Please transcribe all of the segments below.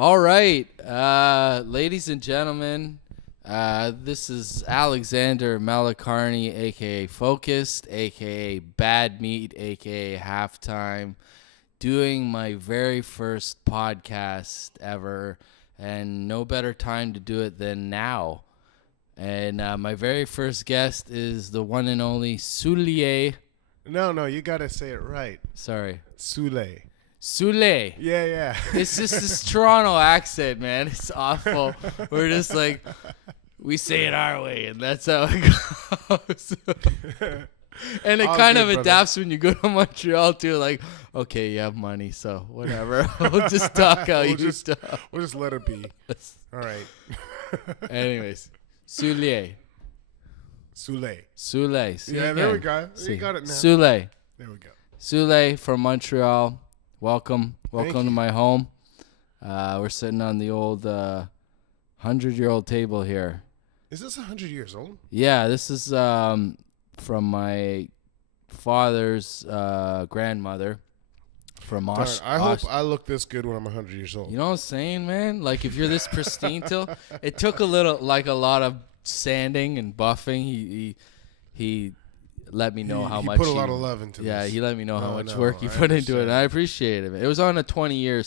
All right, ladies and gentlemen, this is Alexander Malacarni, a.k.a. Focused, a.k.a. Bad Meat, a.k.a. Halftime, doing my very first podcast ever, and no better time to do it than now. And my very first guest is the one and only Sule. No, you gotta say it right. Sorry. Sule. Sule. Yeah. It's just this Toronto accent, man. It's awful. We're just like, we say it our way, and that's how it goes. And it kind of adapts when you go to Montreal, too. Like, okay, you have money, so whatever. We'll just talk how you talk. We'll just let it be. All right. Anyways, Sule. Yeah, there we go. You got it now. Sule. There we go. Sule from Montreal. Welcome Thank to you. my home. We're sitting on the old 100-year-old table here. Is this 100 years old? Yeah, this is from my father's grandmother from I hope I look this good when I'm 100 years old. You know what I'm saying, man? Like, if you're this pristine till, it took a lot of sanding and buffing. He let me know how much. He put a lot of love into this. Yeah, he let me know how much work he put into it, and I appreciate it. It was on a 20-year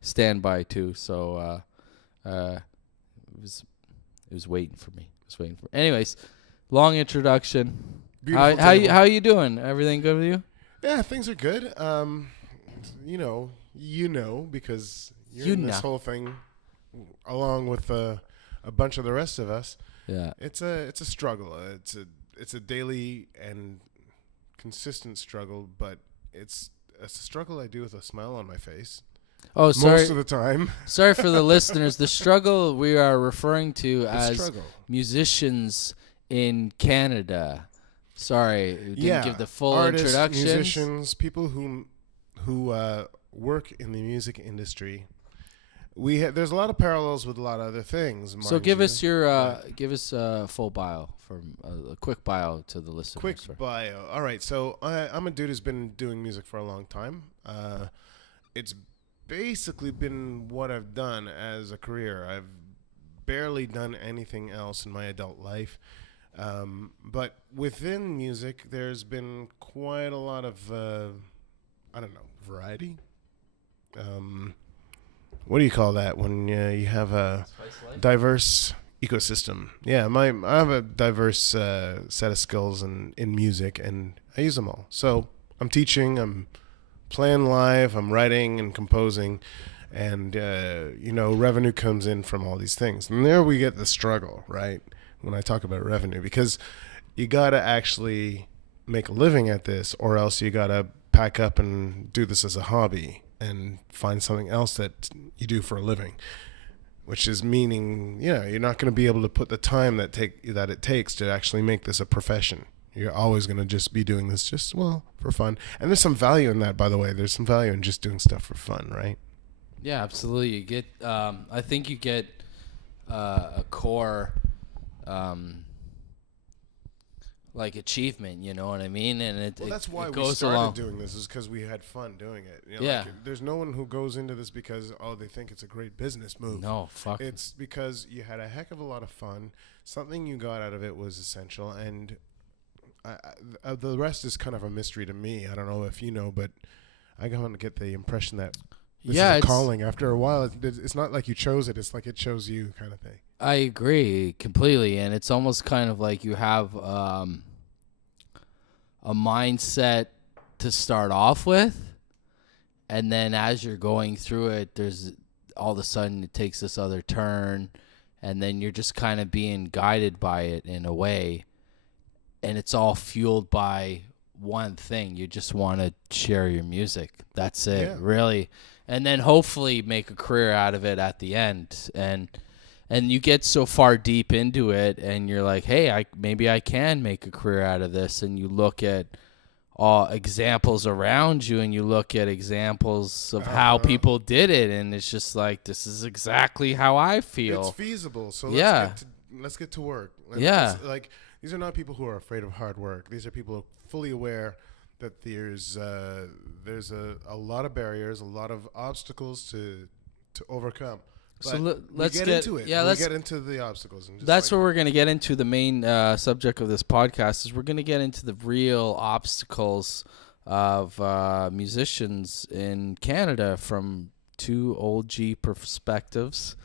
standby too, so it was waiting for me. Anyways, long introduction. How you doing? Everything good with you? Yeah, things are good. You know, because you're in this whole thing along with a bunch of the rest of us. Yeah, it's a struggle. It's a daily and consistent struggle, but it's a struggle I do with a smile on my face. Oh, sorry. Most of the time. Sorry for the listeners. The struggle we are referring to as struggle. Musicians in Canada. Sorry, we didn't give the full artists, introduction. Musicians, people who work in the music industry. There's a lot of parallels with a lot of other things. So give us a full bio, from a quick bio to the listeners. Quick bio. All right. So I'm a dude who's been doing music for a long time. It's basically been what I've done as a career. I've barely done anything else in my adult life. But within music, there's been quite a lot of, variety. What do you call that when you have a diverse ecosystem? Yeah, I have a diverse set of skills in music, and I use them all. So I'm teaching, I'm playing live, I'm writing and composing, and revenue comes in from all these things. And there we get the struggle, right? When I talk about revenue, because you gotta actually make a living at this, or else you gotta pack up and do this as a hobby and find something else that you do for a living, which is meaning, you're not going to be able to put the time that it takes to actually make this a profession. You're always going to just be doing this for fun. And there's some value in that, by the way. There's some value in just doing stuff for fun, right? Yeah, absolutely. You get, I think you get a core, like, achievement, you know what I mean? And that's why it we goes started along. doing this, is because we had fun doing it. Yeah. There's no one who goes into this because, they think it's a great business move. No, fuck. It's because you had a heck of a lot of fun. Something you got out of it was essential, and the rest is kind of a mystery to me. I don't know if you know, but I go and get the impression that this is a calling. After a while, it's not like you chose it. It's like it chose you, kind of thing. I agree completely, and it's almost kind of like you have a mindset to start off with, and then as you're going through it, there's all of a sudden it takes this other turn, and then you're just kind of being guided by it in a way, and it's all fueled by one thing. You just want to share your music. That's it, really, and then hopefully make a career out of it at the end. And you get so far deep into it, and you're like, hey, maybe I can make a career out of this. And you look at all examples around you, and you look at examples of how people did it, and it's just like, this is exactly how I feel. It's feasible. So let's get to work. These are not people who are afraid of hard work. These are people who are fully aware that there's a lot of barriers, a lot of obstacles to to overcome. But so let's get into it. Yeah, let's get into the obstacles. And just that's what we're going to get into. The main subject of this podcast is we're going to get into the real obstacles of musicians in Canada from two OG perspectives,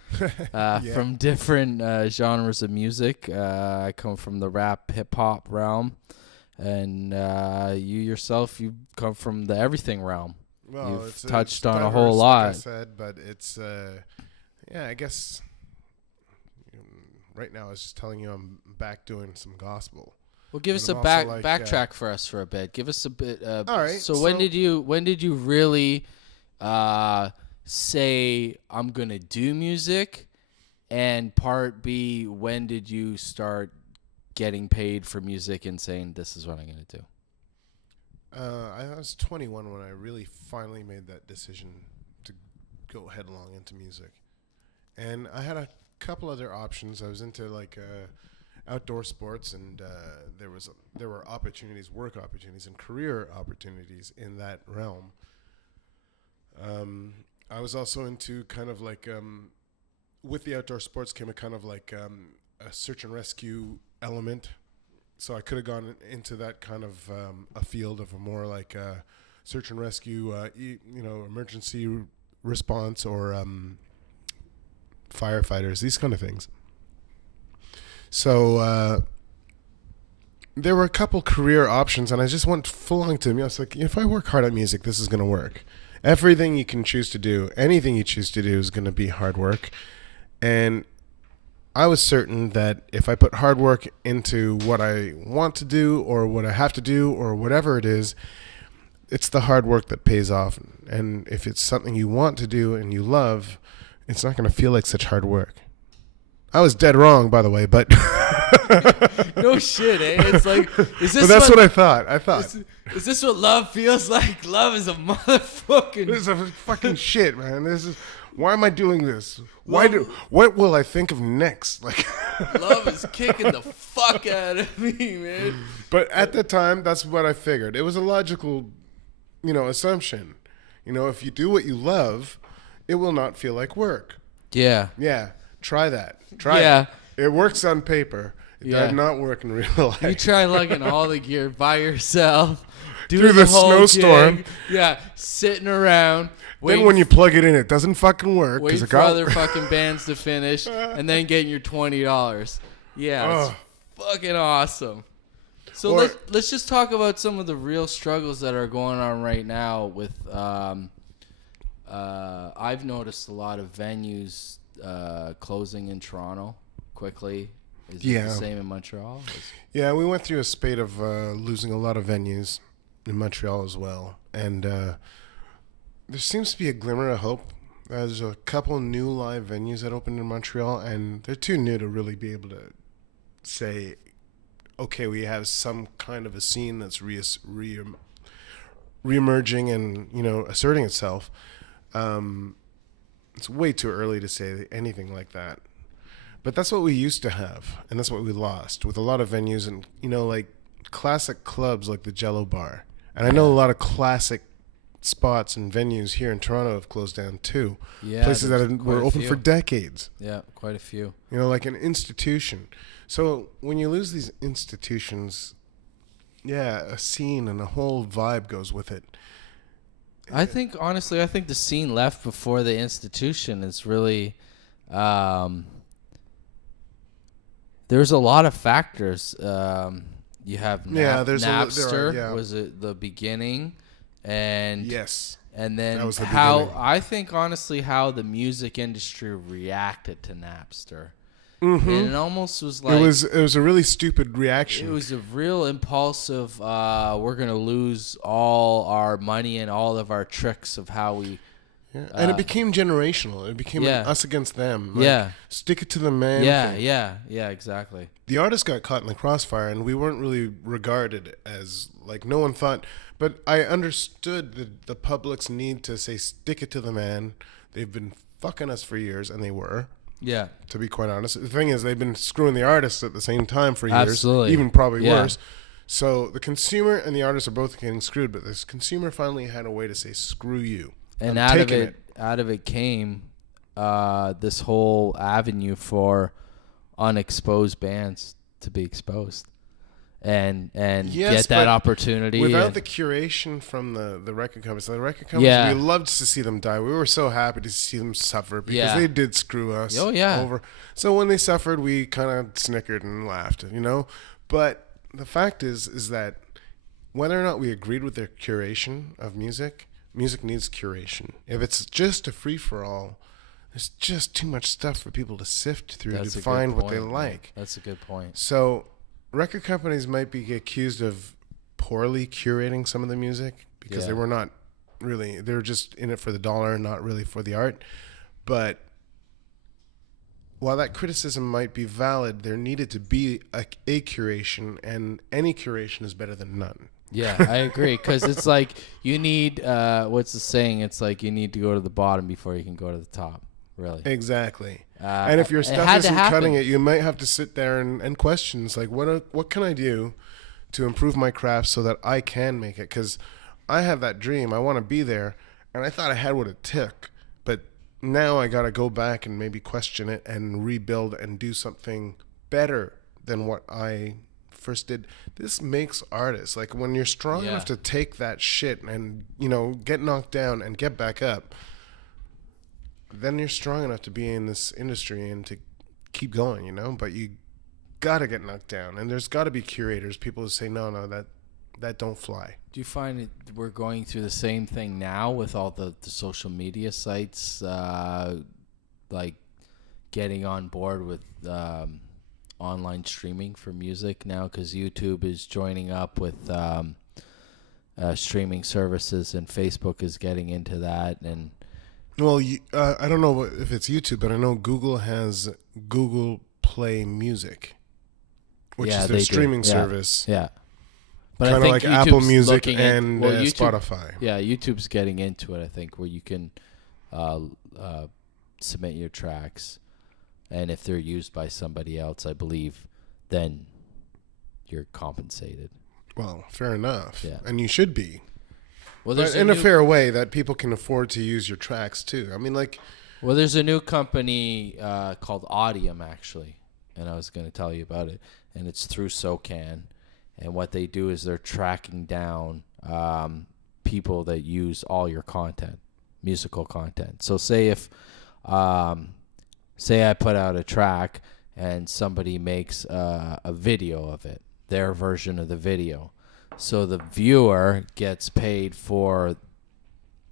from different genres of music. I come from the rap hip hop realm, and you yourself, you come from the everything realm. Well, You've touched on a diverse, whole lot. like I said, but it's I guess right now I was just telling you I'm back doing some gospel. Well, give us a backtrack for us for a bit. Give us a bit. All right. So when did you really say I'm gonna do music? And part B, when did you start getting paid for music and saying this is what I'm gonna do? I was 21 when I really finally made that decision to go headlong into music, and I had a couple other options. I was into like outdoor sports, and there were opportunities, work opportunities, and career opportunities in that realm. I was also into kind of like with the outdoor sports came a kind of like a search and rescue element. So I could have gone into that kind of a field of a more like search and rescue, emergency response or firefighters, these kind of things. So there were a couple career options, and I just went full on to me. I was like, if I work hard at music, this is going to work. Everything you can choose to do, anything you choose to do is going to be hard work. And I was certain that if I put hard work into what I want to do or what I have to do or whatever it is, it's the hard work that pays off. And if it's something you want to do and you love, it's not going to feel like such hard work. I was dead wrong, by the way, but no shit, eh? It's like, is this? But that's what I thought. Is this what love feels like? Love is a motherfucking. This is a fucking shit, man. This is. Why am I doing this? What will I think of next? Like, love is kicking the fuck out of me, man. But at the time, that's what I figured. It was a logical, assumption. If you do what you love, it will not feel like work. Yeah. Yeah. Try that. Try it. It works on paper. It does not work in real life. You try lugging all the gear by yourself. Through the snowstorm. Gig, yeah. Sitting around. Then when you plug it in, it doesn't fucking work. Wait for other fucking bands to finish, and then getting your $20. Yeah, it's fucking awesome. So let's just talk about some of the real struggles that are going on right now with. I've noticed a lot of venues closing in Toronto quickly. Is it the same in Montreal? Yeah, we went through a spate of losing a lot of venues in Montreal as well, and. There seems to be a glimmer of hope. There's a couple new live venues that opened in Montreal, and they're too new to really be able to say, okay, we have some kind of a scene that's reemerging and, asserting itself. It's way too early to say anything like that. But that's what we used to have, and that's what we lost with a lot of venues and, like classic clubs like the Jello Bar. And I know a lot of classic spots and venues here in Toronto have closed down too. Yeah, places that were open for decades. Yeah, quite a few. Like an institution. So when you lose these institutions, a scene and a whole vibe goes with it. I think the scene left before the institution is really. There's a lot of factors. You have Napster was it the beginning. And yes, and then how I think honestly how the music industry reacted to Napster, and it almost was like it was a really stupid reaction. It was a real impulsive. We're gonna lose all our money and all of our tricks of how we. Yeah. And it became generational. It became us against them. Like, stick it to the man. Yeah, exactly. The artist got caught in the crossfire, and we weren't really regarded as like no one thought. But I understood the public's need to say, stick it to the man. They've been fucking us for years, and they were. Yeah. To be quite honest. The thing is, they've been screwing the artists at the same time for years. Absolutely. Even probably worse. So the consumer and the artist are both getting screwed, but this consumer finally had a way to say, screw you. And out of it came this whole avenue for unexposed bands to be exposed and Yes, get that but opportunity. without the curation from the record companies. The record companies, we loved to see them die. We were so happy to see them suffer because they did screw us over. So when they suffered, we kind of snickered and laughed, you know? But the fact is that whether or not we agreed with their curation of music needs curation. If it's just a free-for-all, there's just too much stuff for people to sift through to find what they like. That's a good point. So record companies might be accused of poorly curating some of the music because they were not really, they were just in it for the dollar and not really for the art. But while that criticism might be valid, there needed to be a curation, and any curation is better than none. Yeah, I agree, because it's like you need, what's the saying? It's like you need to go to the bottom before you can go to the top, really. Exactly. And if your stuff isn't cutting it, you might have to sit there and question. It's like, what can I do to improve my craft so that I can make it? Because I have that dream. I want to be there, and I thought I had what it took. But now I got to go back and maybe question it and rebuild and do something better than what I first did. This makes artists. Like, when you're strong enough to take that shit and, you know, get knocked down and get back up, then you're strong enough to be in this industry and to keep going, you know? But you got to get knocked down. And there's got to be curators, people who say, no, that don't fly. Do you find we're going through the same thing now with all the social media sites, like getting on board with online streaming for music now? Because YouTube is joining up with streaming services, and Facebook is getting into that. And well, I don't know if it's YouTube, but I know Google has Google Play Music, which is their streaming service. Yeah. But kind of like YouTube's Apple Music and YouTube, Spotify. Yeah, YouTube's getting into it, I think, where you can submit your tracks, and if they're used by somebody else, I believe, then you're compensated. Well, fair enough. Yeah. And you should be. Well, but in a fair way that people can afford to use your tracks, too. I mean, like... Well, there's a new company called Audium, actually, and I was going to tell you about it, and it's through SOCAN. And what they do is they're tracking down people that use all your content, musical content. So say I put out a track and somebody makes a video of it, their version of the video. So the viewer gets paid for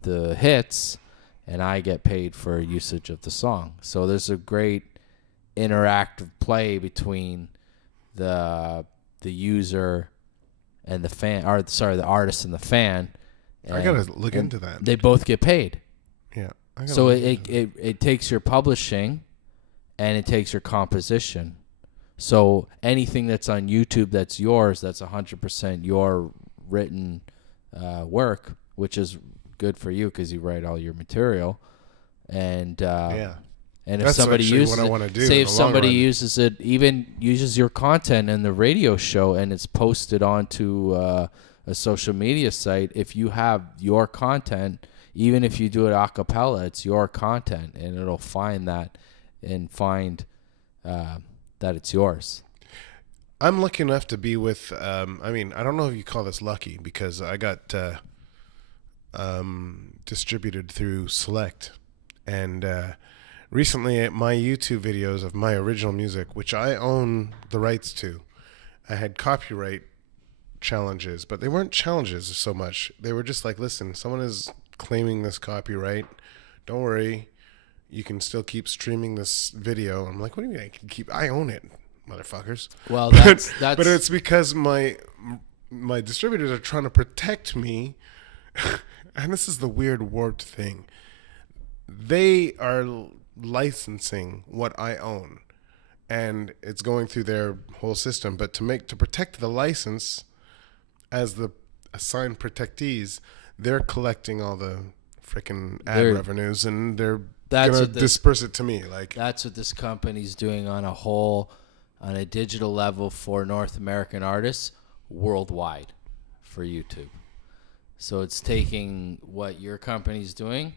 the hits, and I get paid for usage of the song. So there's a great interactive play between the user and the fan, or the artist and the fan. And I gotta look into that. They both get paid. Yeah. So it takes your publishing, and it takes your composition. So anything that's on YouTube that's yours, that's 100% your written work, which is good for you because you write all your material. And and if that's somebody uses what I want to do, say if somebody uses it, even uses your content in the radio show, and it's posted onto a social media site, if you have your content, even if you do it a cappella, it's your content, and it'll find that and find that it's yours. I'm lucky enough to be with, I mean, I don't know if you call this lucky, because I got distributed through Select. And recently, my YouTube videos of my original music, which I own the rights to, I had copyright challenges, but they weren't challenges so much. They were just like, listen, someone is claiming this copyright. Don't worry. You can still keep streaming this video. I'm like, what do you mean I can keep? I own it, motherfuckers. Well, that's but it's because my distributors are trying to protect me. And this is the weird warped thing. They are licensing what I own, and it's going through their whole system. But to protect the license, as the assigned protectees, they're collecting all the freaking ad revenues, and they're gonna disperse it to me. Like, that's what this company's doing on a digital level for North American artists worldwide for YouTube. So it's taking what your company's doing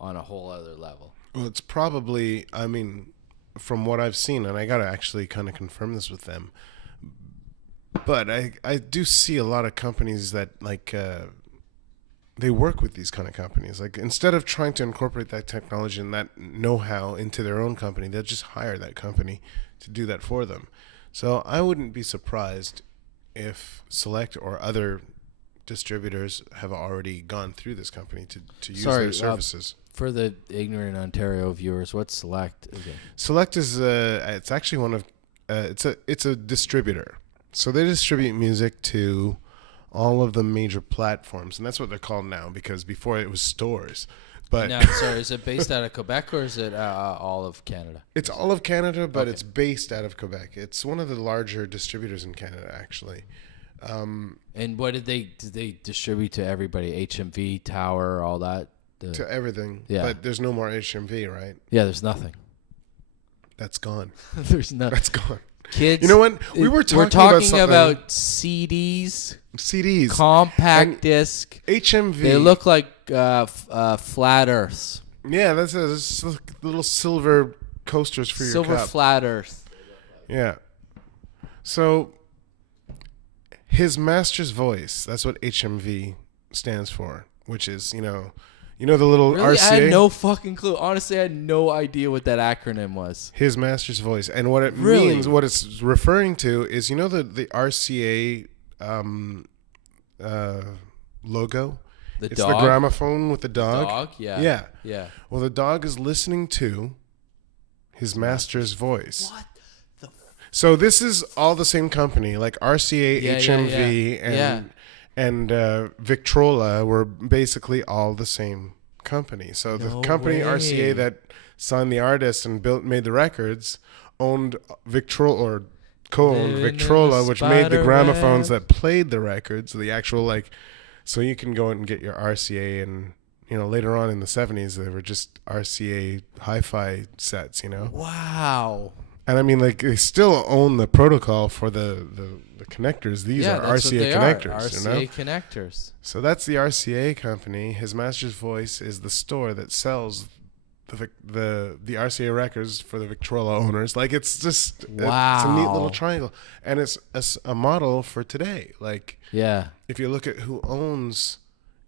on a whole other level. Well, it's probably, I mean, from what I've seen, and I got to actually kind of confirm this with them, but I do see a lot of companies that, like, they work with these kind of companies. Like, instead of trying to incorporate that technology and that know-how into their own company, they'll just hire that company to do that for them. So I wouldn't be surprised if Select or other distributors have already gone through this company to use their services. For the ignorant Ontario viewers, what's Select again? Select is it's actually one of it's a distributor. So they distribute music to all of the major platforms, and that's what they're called now, because before it was stores. But now, sorry, is it based out of Quebec or is it all of Canada? It's all of Canada, but it's based out of Quebec. It's one of the larger distributors in Canada, actually. And what did they distribute to everybody? HMV, Tower, all that? To everything. Yeah. But there's no more HMV, right? Yeah, there's nothing. That's gone. There's nothing. That's gone. Kids, you know what? We're talking about CDs, compact disc. HMV. They look like flat Earths. Yeah, that's little silver coasters for your silver cup. Flat Earth. Yeah. So his master's voice. That's what HMV stands for, which is the little really? RCA. I had no fucking clue. Honestly, I had no idea what that acronym was. His master's voice. And what it means, what it's referring to is, the RCA logo? It's the gramophone with the dog. The dog? Yeah. Yeah. Yeah. Well, the dog is listening to his master's voice. What the So this is all the same company, like RCA, HMV, and Victrola were basically all the same company. So the company RCA that signed the artist and made the records owned Victrola, or co-owned Victrola, which made the gramophones that played the records. The actual so you can go and get your RCA, and later on in the 70s they were just RCA hi-fi sets. Wow. And I mean, they still own the protocol for the connectors. These are RCA connectors. RCA connectors. So that's the RCA company. His master's voice is the store that sells the RCA records for the Victrola owners. It's just wow. It's a neat little triangle, and it's a model for today. If you look at who owns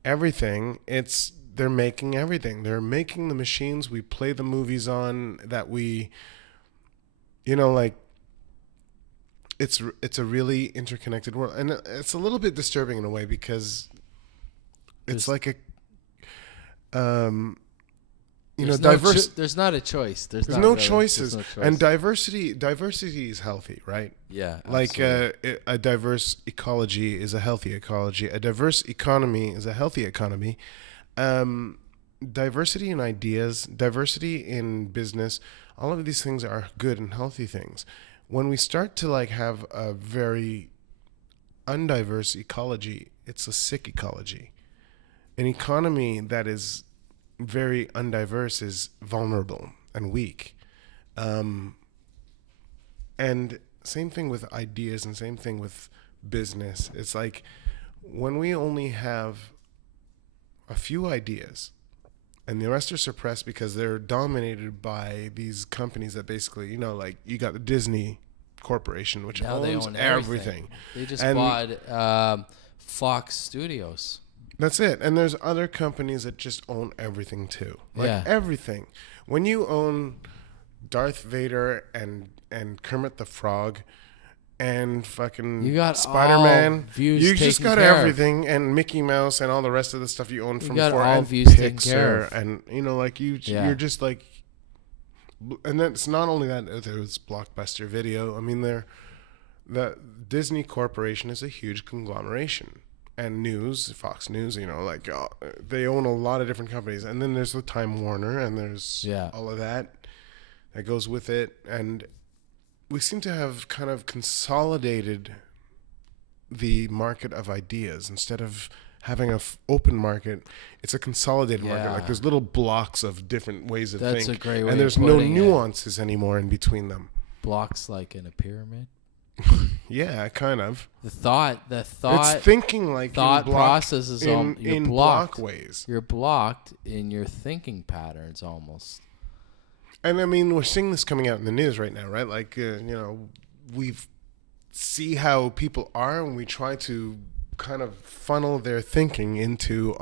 everything, they're making everything. They're making the machines we play the movies on, that we. It's a really interconnected world, and it's a little bit disturbing in a way, because it's diverse. There's not a choice. There's no choices, and diversity is healthy, right? Yeah, a diverse ecology is a healthy ecology. A diverse economy is a healthy economy. Diversity in ideas, diversity in business. All of these things are good and healthy things. When we start to have a very undiverse ecology, it's a sick ecology. An economy that is very undiverse is vulnerable and weak. And same thing with ideas, and same thing with business. It's when we only have a few ideas, and the rest are suppressed because they're dominated by these companies that basically, you got the Disney Corporation, which now owns everything. They just bought Fox Studios. That's it. And there's other companies that just own everything too. Everything. When you own Darth Vader and Kermit the Frog and fucking you got Spider-Man, you just got everything, and Mickey Mouse and all the rest of the stuff you own from before, and Pixar, and you're just and that's not only that, there's Blockbuster Video. I mean, the Disney Corporation is a huge conglomeration, and Fox News, they own a lot of different companies, and then there's the Time Warner, and there's all of that goes with it, and we seem to have kind of consolidated the market of ideas. Instead of having an open market, it's a consolidated market. There's little blocks of different ways of thinking. That's a great way and there's no nuances anymore in between them. Blocks like in a pyramid? Yeah, kind of. The thought, It's thinking like thought in process is you're in blocked. block ways. You're blocked in your thinking patterns almost. And I mean, we're seeing this coming out in the news right now, right? Like, we see how people are, and we try to kind of funnel their thinking into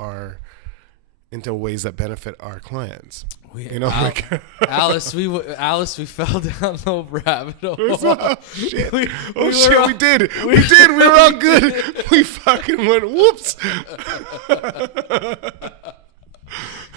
ways that benefit our clients. Alice, we fell down the rabbit hole. Oh shit! We did. We were all good. We fucking went whoops.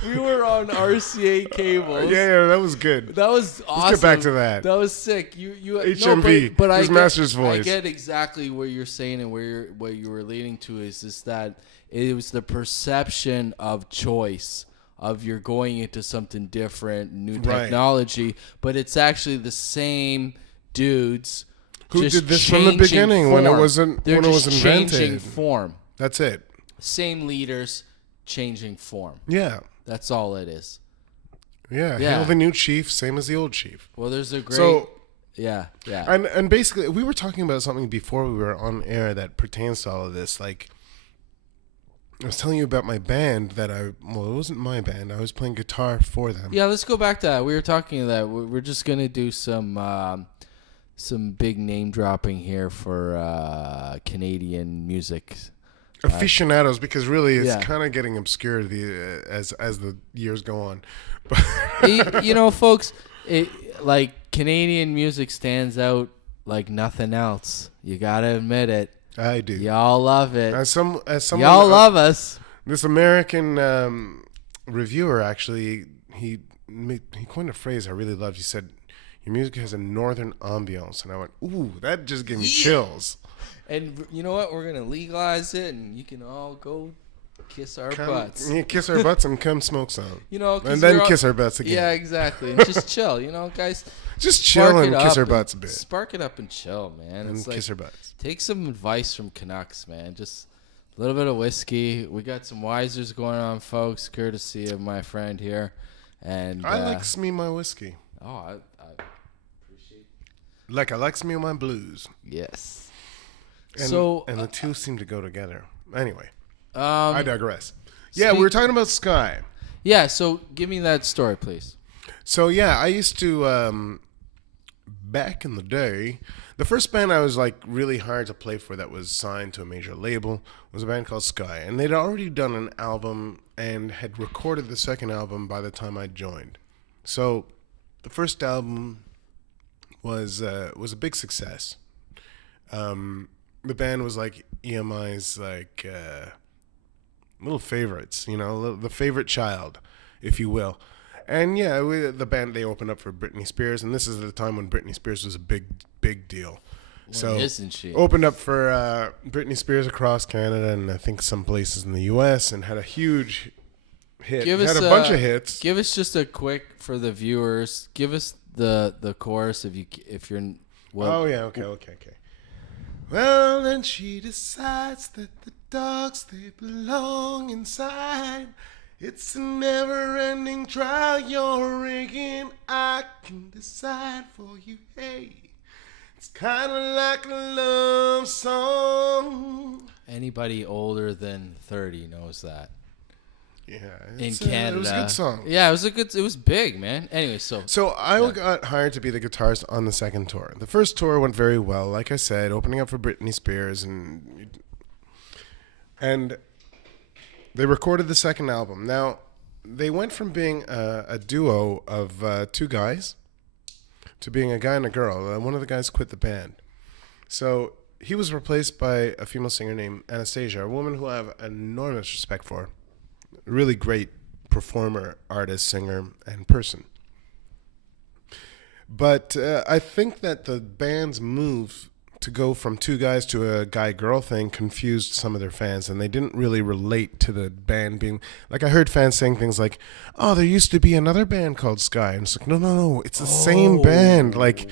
We were on RCA cables. Yeah, that was good. That was awesome. Let's get back to that. That was sick. You HMV, no, but his master's voice. I get exactly what you're saying, and what you were leading to is that it was the perception of choice, of you're going into something different, new technology, but it's actually the same dudes who did this from the beginning form. when it wasn't invented. Changing form. That's it. Same leaders changing form. Yeah. That's all it is. Yeah. Hail the new chief, same as the old chief. Well, there's a great... Yeah. And basically, we were talking about something before we were on air that pertains to all of this. Like, I was telling you about my band it wasn't my band. I was playing guitar for them. Yeah, let's go back to that. We were talking that we're just going to do some big name dropping here for Canadian music. Aficionados, because really it's kind of getting obscure as the years go on. Folks, like Canadian music stands out like nothing else. You gotta admit it. I do. Y'all love it. As someone, y'all love us. This American reviewer actually he coined a phrase I really loved. He said, "Your music has a northern ambiance," and I went, "Ooh, that just gave me chills." And you know what? We're going to legalize it, and you can all go kiss our butts. Yeah, kiss our butts and come smoke some. And then kiss our butts again. Yeah, exactly. And just chill, guys. Just chill and kiss our butts a bit. Spark it up and chill, man. And kiss our butts. Take some advice from Canucks, man. Just a little bit of whiskey. We got some Wisers going on, folks, courtesy of my friend here. And I likes me my whiskey. Oh, I appreciate it. Like I likes me my blues. Yes. And the two seem to go together. Anyway, I digress. Yeah, we were talking about Sky. Yeah, so give me that story, please. So, yeah, I used to, back in the day, the first band I was, like, really hard to play for that was signed to a major label was a band called Sky. And they'd already done an album and had recorded the second album by the time I joined. So, the first album was a big success. The band was like EMI's like little favorites, the favorite child, if you will. And yeah, the band, they opened up for Britney Spears, and this is the time when Britney Spears was a big deal. So isn't she? Opened up for Britney Spears across Canada and I think some places in the U.S. and had a huge hit. Had a bunch of hits. Give us just a quick for the viewers. Give us the chorus if you're. Oh yeah, okay. Well, then she decides that the dogs, they belong inside. It's a never-ending trial you're rigging. I can decide for you, hey. It's kind of like a love song. Anybody older than 30 knows that. Yeah, in Canada, it was a good song. Yeah, it was big, man. Anyway, so I got hired to be the guitarist on the second tour. The first tour went very well, like I said, opening up for Britney Spears, and they recorded the second album. Now, they went from being a duo of two guys to being a guy and a girl. One of the guys quit the band, so he was replaced by a female singer named Anastasia, a woman who I have enormous respect for. Really great performer, artist, singer, and person. But I think that the band's move to go from two guys to a guy-girl thing confused some of their fans, and they didn't really relate to the band being... Like, I heard fans saying things like, "Oh, there used to be another band called Sky." And it's like, no, it's the same band. Like,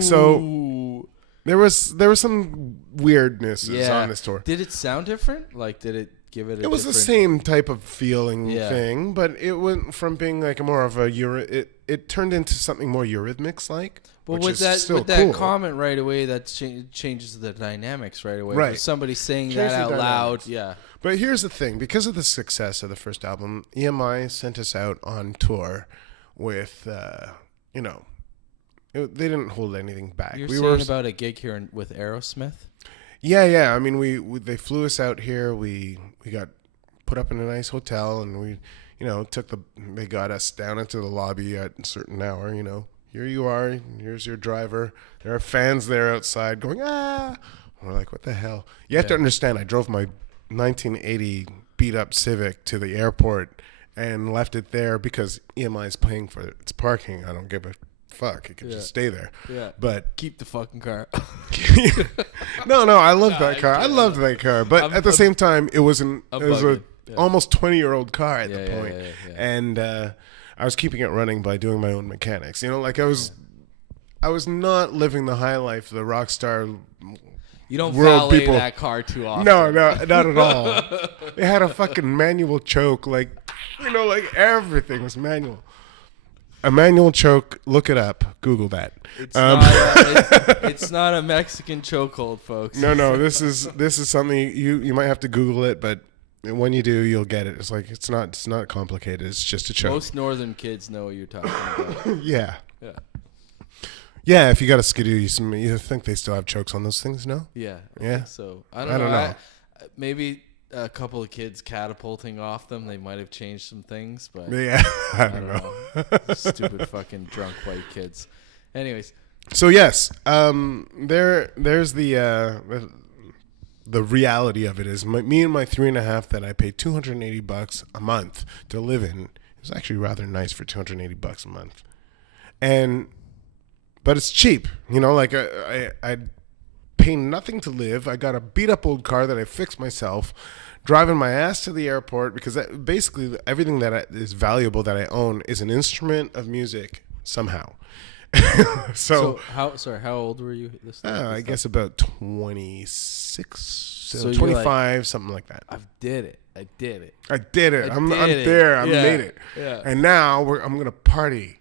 so... There was some weirdnesses on this tour. Did it sound different? Like, did it give it a It was the different- same type of feeling Yeah. thing, but it went from being like a more of a it turned into something more Eurythmics like. But which with is still that cool. comment right away, that changes the dynamics right away. Right. With somebody saying Changes that the out loud, dynamics. yeah. But here's the thing: because of the success of the first album, EMI sent us out on tour with, they didn't hold anything back. You're we saying were about a gig here with Aerosmith? Yeah. I mean, they flew us out here. We got put up in a nice hotel, and we, they got us down into the lobby at a certain hour. Here you are. Here's your driver. There are fans there outside going, ah. We're like, what the hell? You have to understand, I drove my 1980 beat up Civic to the airport and left it there because EMI is paying for its parking. I don't give a fuck. It can just stay there. Yeah. But Keep the fucking car. no, I loved that car. I loved that car. But at the same time, it was a almost 20-year-old car at the point. Yeah. And I was keeping it running by doing my own mechanics. I was not living the high life, the rock star. You don't World valet people. that car too often. No, not at all. They had a fucking manual choke, like everything was manual. A manual choke. Look it up. Google that. It's not a Mexican chokehold, folks. No. This is something you might have to Google it, but when you do, you'll get it. It's not complicated. It's just a choke. Most northern kids know what you're talking about. Yeah. Yeah. Yeah, if you got a Skidoo, you think they still have chokes on those things, no? Yeah. I Yeah? think so I don't know. Maybe a couple of kids catapulting off them, they might have changed some things, but Yeah, I don't know. Stupid fucking drunk white kids. Anyways. So yes, there's the reality of it is me and my 3.5 that I paid $280 a month to live in. It was actually rather nice for $280 a month, but it's cheap. I pay nothing to live. I got a beat up old car that I fixed myself, driving my ass to the airport because basically everything that is valuable that I own is an instrument of music somehow. So how old were you I guess about 26, So 25, something like that. I did it. I did it. I'm there. I made it. Yeah. And now I'm gonna party.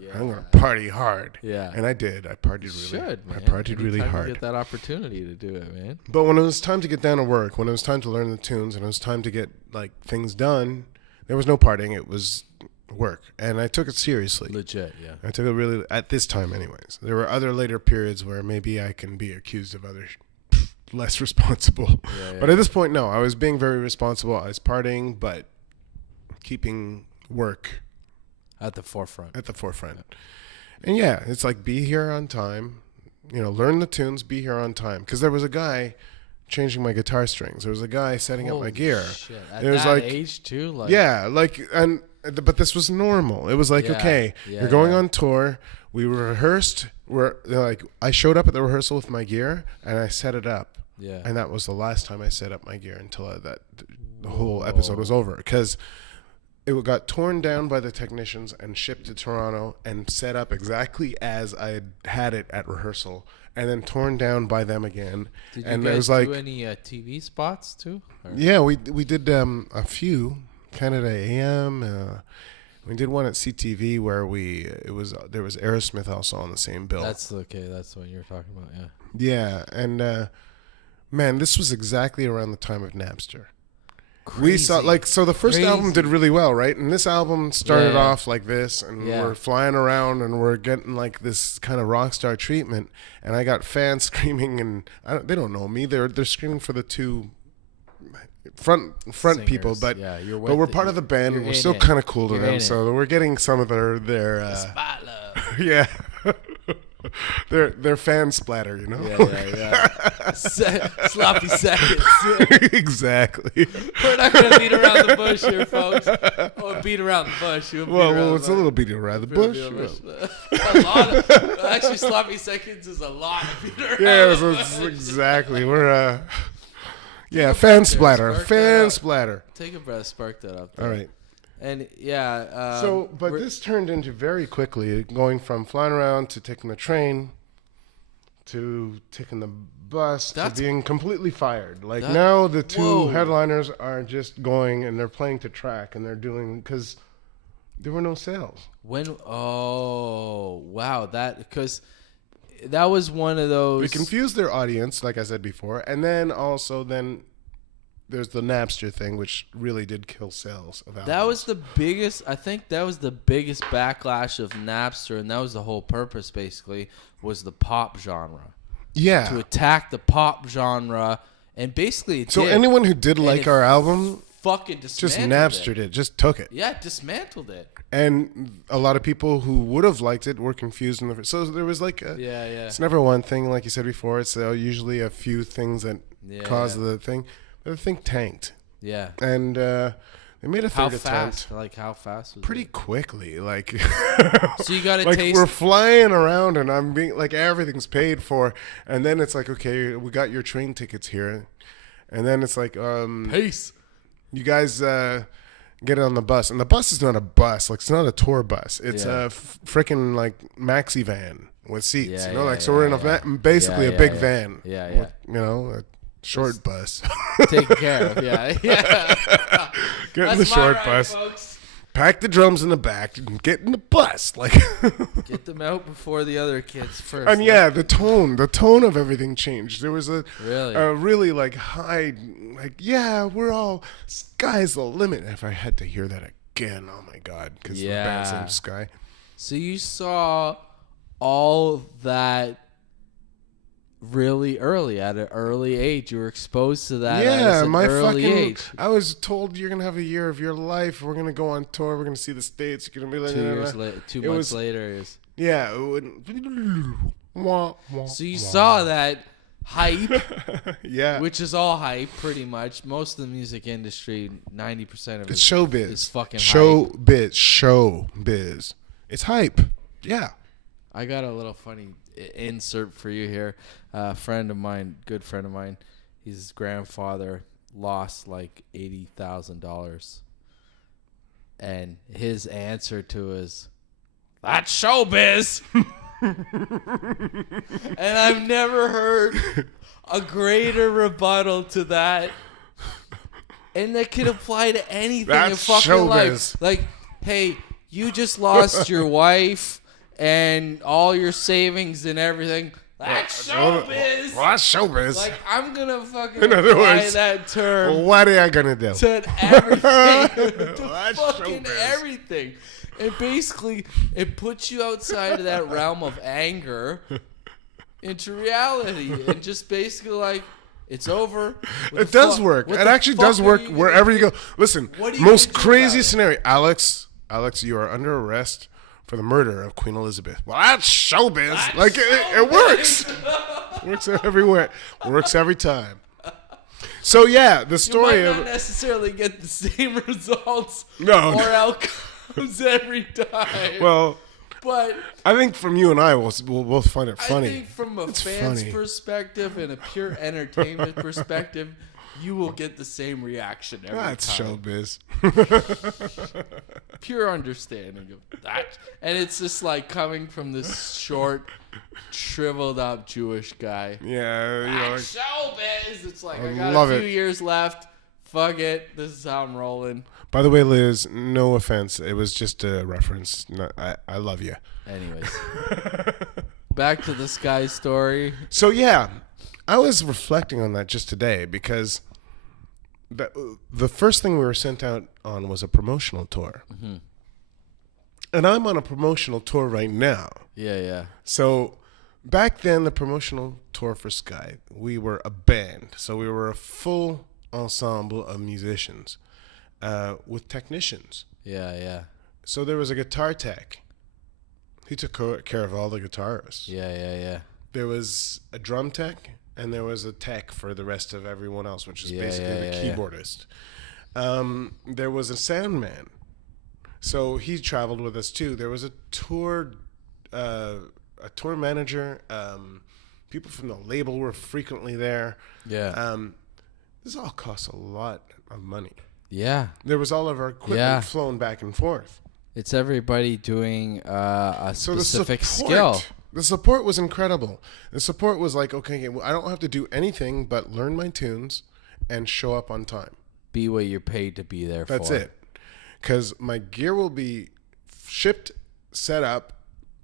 Yeah. I'm gonna party hard. Yeah. And I did. I partied really. Should, man. I partied really Anytime hard. You get that opportunity to do it, man. But when it was time to get down to work, when it was time to learn the tunes, and it was time to get things done, there was no partying. It was work, and I took it seriously. Legit, yeah. I took it really at this time, anyways. There were other later periods where maybe I can be accused of other less responsible, but at this point, no. I was being very responsible. I was partying, but keeping work at the forefront. And yeah, it's like be here on time. Learn the tunes, be here on time. Because there was a guy changing my guitar strings. There was a guy setting up my gear. Shit. At it was that age too, but this was normal. It was like, okay, you're going on tour. We rehearsed. I showed up at the rehearsal with my gear and I set it up. Yeah. And that was the last time I set up my gear until the whole episode was over. Because it got torn down by the technicians and shipped to Toronto and set up exactly as I had it at rehearsal, and then torn down by them again. Did you and guys it was like, do any TV spots too? Or? Yeah, we did a few. Canada AM. We did one at CTV where there was Aerosmith also on the same bill. That's okay. That's what you're talking about. Yeah. Yeah, and man, this was exactly around the time of Napster. Crazy. We saw the first album did really well, right? And this album started off like this, and we're flying around, and we're getting like this kind of rock star treatment. And I got fans screaming, and they don't know me. They're screaming for the two front Singers. People, but we're part of the band, and we're still kind of cool to them. So we're getting some of their spot love. Yeah. Their fan splatter, Yeah. Sloppy seconds. Exactly. We're not gonna beat around the bush here, folks. Or beat around the bush. Well, it's a little beat around the bush. A lot. Actually, sloppy seconds is a lot of beat around. Yeah, it's exactly. We're fan splatter. Fan splatter. Take a breath. Spark that up. All right. And but this turned into very quickly going from flying around to taking the train to taking the bus to being completely fired. Like now the two Whoa. headliners are just going and they're playing to track and they're doing because there were no sales. Oh, wow. Because that was one of those. We confused their audience, like I said before. And then also there's the Napster thing, which really did kill sales of albums. That was the biggest, I think that was the biggest backlash of Napster, and that was the whole purpose, basically, was the pop genre. Yeah. To attack the pop genre, and basically it So did. anyone who did like our album fucking just dismantled Napstered it, just took it. Yeah, dismantled it. And a lot of people who would have liked it were confused in the so there was like it's never one thing, like you said before. It's usually a few things that cause the thing. But the thing tanked. Yeah. And they made a third attempt. Like how fast was pretty it? Quickly. Like so you got to like taste. We're flying around and I'm being like everything's paid for, and then it's like, okay, we got your train tickets here, and then it's like Peace. You guys get on the bus, and the bus is not a bus. Like it's not a tour bus. It's a freaking like maxi van with seats. So we're in a basically a big van. Yeah. With, a short bus. Taken care of. Yeah. Get in the short bus. Folks. Pack the drums in the back and get in the bus. Like get them out before the other kids first. And the tone of everything changed. There was a really like high, like we're all sky's the limit. If I had to hear that again, oh my god, because the band's named Sky. So you saw all that really early, at an early age. You were exposed to that at an early age. I was told you're gonna have a year of your life. We're gonna go on tour. We're gonna see the States. You're gonna be like 2 years later. 2 months later. So you saw that hype. Which is all hype, pretty much. Most of the music industry, 90% of it, showbiz. Is fucking showbiz. It's hype. Yeah. I got a little funny insert for you here. A friend of mine, good friend of mine, his grandfather lost like $80,000, and his answer to is, "That's showbiz." And I've never heard a greater rebuttal to that, and that could apply to anything in fucking showbiz. life. Like, hey, you just lost your wife and all your savings and everything. That's showbiz. Well, that's showbiz. Like, I'm gonna fucking apply that term. What are you gonna do? To everything. To that's fucking showbiz. everything. And basically, it puts you outside of that realm of anger into reality. And just basically like, it's over. It does work. It actually does work wherever you go. Listen, most crazy scenario. Alex, you are under arrest for the murder of Queen Elizabeth. Well, that's showbiz. It works. Works everywhere. Works every time. So the story you might not necessarily get the same results or outcomes every time. Well, but I think from you and I, we'll both find it funny. I think from a fan's perspective and a pure entertainment perspective, you will get the same reaction every time. That's showbiz. Pure understanding of that. And it's just like coming from this short, shriveled up Jewish guy. Yeah. That's showbiz. It's like, I got a few years left. Fuck it. This is how I'm rolling. By the way, Liz, no offense. It was just a reference. I love you. Anyways. Back to the Sky story. So, I was reflecting on that just today because the first thing we were sent out on was a promotional tour. Mm-hmm. And I'm on a promotional tour right now. Yeah. So back then, the promotional tour for Sky, we were a band. So we were a full ensemble of musicians with technicians. Yeah. So there was a guitar tech. He took care of all the guitarists. Yeah. There was a drum tech. And there was a tech for the rest of everyone else, which is basically the keyboardist. There was a sound man. So he traveled with us too. There was a tour manager. People from the label were frequently there. Yeah. This all costs a lot of money. Yeah. There was all of our equipment flown back and forth. It's everybody doing a specific the skill. the support was incredible. The support was like, okay, well, I don't have to do anything but learn my tunes and show up on time. Be what you're paid to be there for. That's it. Because my gear will be shipped, set up,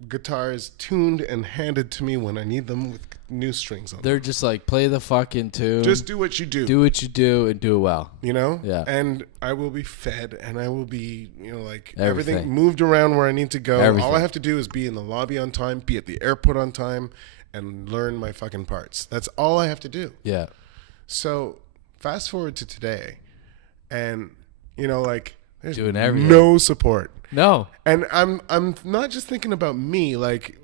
guitars tuned and handed to me when I need them with new strings on them. They're just like, play the fucking tune. Just do what you do. Do what you do and do it well. You know? Yeah. And I will be fed and I will be, like Everything. everything moved around where I need to go. Everything. All I have to do is be in the lobby on time, be at the airport on time, and learn my fucking parts. That's all I have to do. Yeah. So fast forward to today and, like, there's Doing everything. no support. No. And I'm not just thinking about me, like,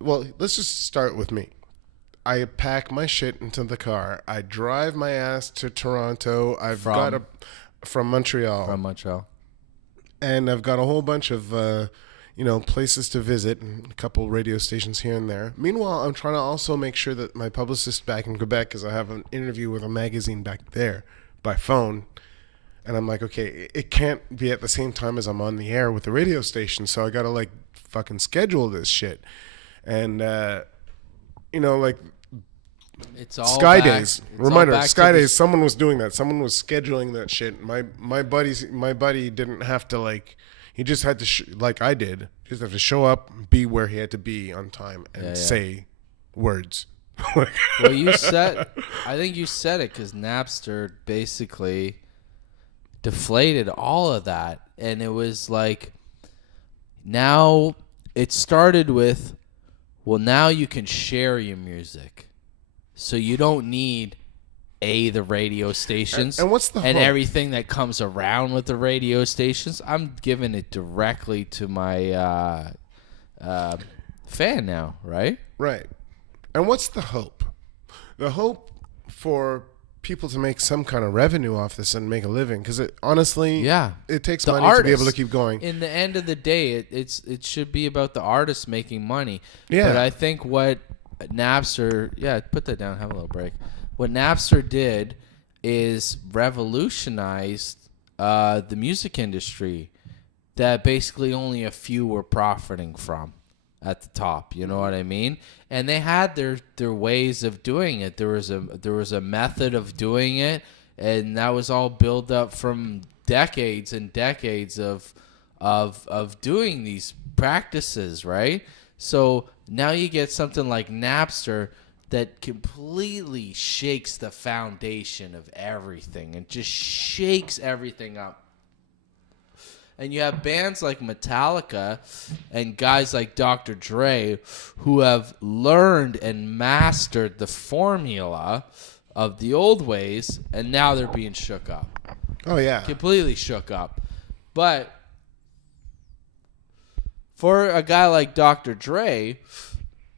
well, let's just start with me. I pack my shit into the car. I drive my ass to Toronto. From Montreal. From Montreal. And I've got a whole bunch of places to visit and a couple radio stations here and there. Meanwhile, I'm trying to also make sure that my publicist back in Quebec, because I have an interview with a magazine back there by phone. And I'm like, okay, it can't be at the same time as I'm on the air with the radio station. So I got to like fucking schedule this shit. And, like It's all Sky back, Days. it's Reminder, all back Sky to Days, someone was doing that. Someone was scheduling that shit. My buddy didn't have to like, he just had to, like I did, just have to show up, be where he had to be on time and say words. Well, I think you said it because Napster basically deflated all of that. And it was like, now it started with, well, now you can share your music. So you don't need the radio stations and what's the and hook? everything that comes around with the radio stations. I'm giving it directly to my fan now, right? Right. And what's the hope? The hope for people to make some kind of revenue off this and make a living, because it honestly, it takes The money to be able to keep going. In the end of the day, it should be about the artist making money. Yeah. But I think what Napster, put that down, have a little break. What Napster did is revolutionized the music industry that basically only a few were profiting from at the top. You know what I mean? And they had their ways of doing it. There was a method of doing it, and that was all built up from decades and decades of doing these practices, right? So now you get something like Napster that completely shakes the foundation of everything and just shakes everything up. And you have bands like Metallica and guys like Dr. Dre who have learned and mastered the formula of the old ways, and now they're being shook up. Oh, yeah. Completely shook up. But for a guy like Dr. Dre,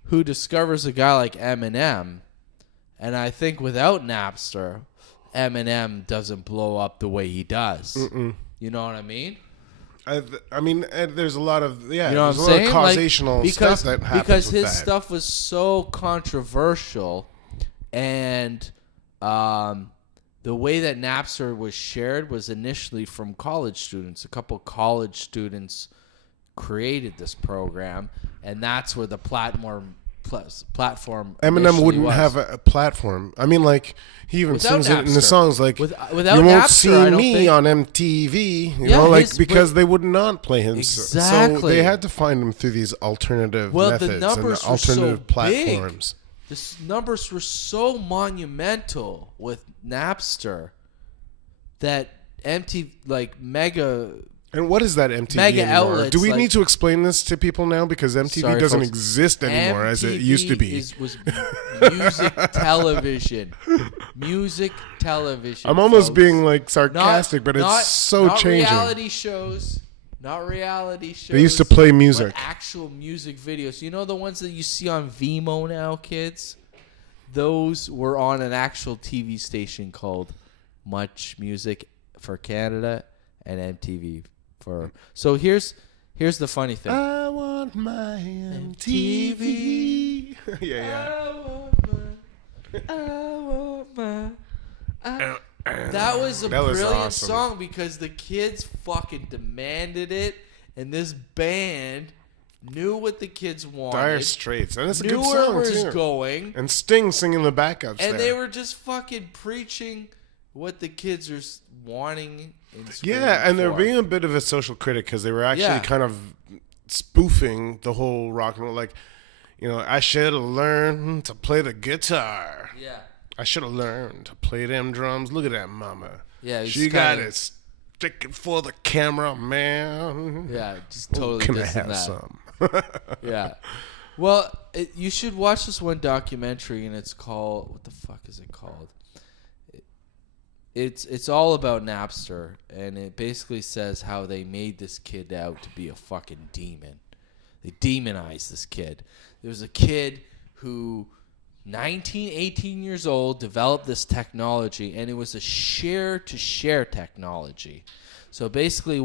who discovers a guy like Eminem, and I think without Napster, Eminem doesn't blow up the way he does. You know what I mean? I mean, there's a lot of You know what there's I'm a lot saying? of causational stuff that happens because with his that. stuff was so controversial, and the way that Napster was shared was initially from college students. A couple college students created this program, and that's where the platform Eminem initially wouldn't was. have a platform. I mean, like, he even Without sings it in the Napster. songs, like, Without you won't Napster, see I don't me think- on MTV, you Yeah, know, like, his- because they would not play him. So Exactly. they had to find him through these alternative Well, the methods and numbers were so alternative big. platforms. The numbers were so monumental with Napster that MTV, like mega. And what is that MTV Mega anymore? outlets, Do we like- need to explain this to people now? Because MTV Sorry, doesn't folks. exist anymore as it used to be. Was music television. Music television. I'm almost folks. being like sarcastic, but it's so not changing. Reality shows. Not reality shows. They used to play music. But actual music videos. You know the ones that you see on Vimeo now, kids? Those were on an actual TV station called Much Music for Canada and MTV for. So here's the funny thing. I want my MTV. yeah. That was a That was brilliant awesome. song because the kids fucking demanded it, and this band knew what the kids wanted. Dire Straits. And it's a knew good where song, it was too. going. And Sting singing the backups And there. they were just fucking preaching what the kids are wanting. Yeah, and they're being a bit of a social critic because they were actually kind of spoofing the whole rock and roll. Like, I should have learned to play the guitar. Yeah. I should have learned to play them drums. Look at that mama. Yeah, she got it sticking for the camera, man. Yeah, just totally Can I dissing have that. some? Yeah. Well, you should watch this one documentary, and it's called, what the fuck is it called? It's all about Napster, and it basically says how they made this kid out to be a fucking demon. They demonized this kid. There was a kid who, 18 years old, developed this technology, and it was a share-to-share technology. So basically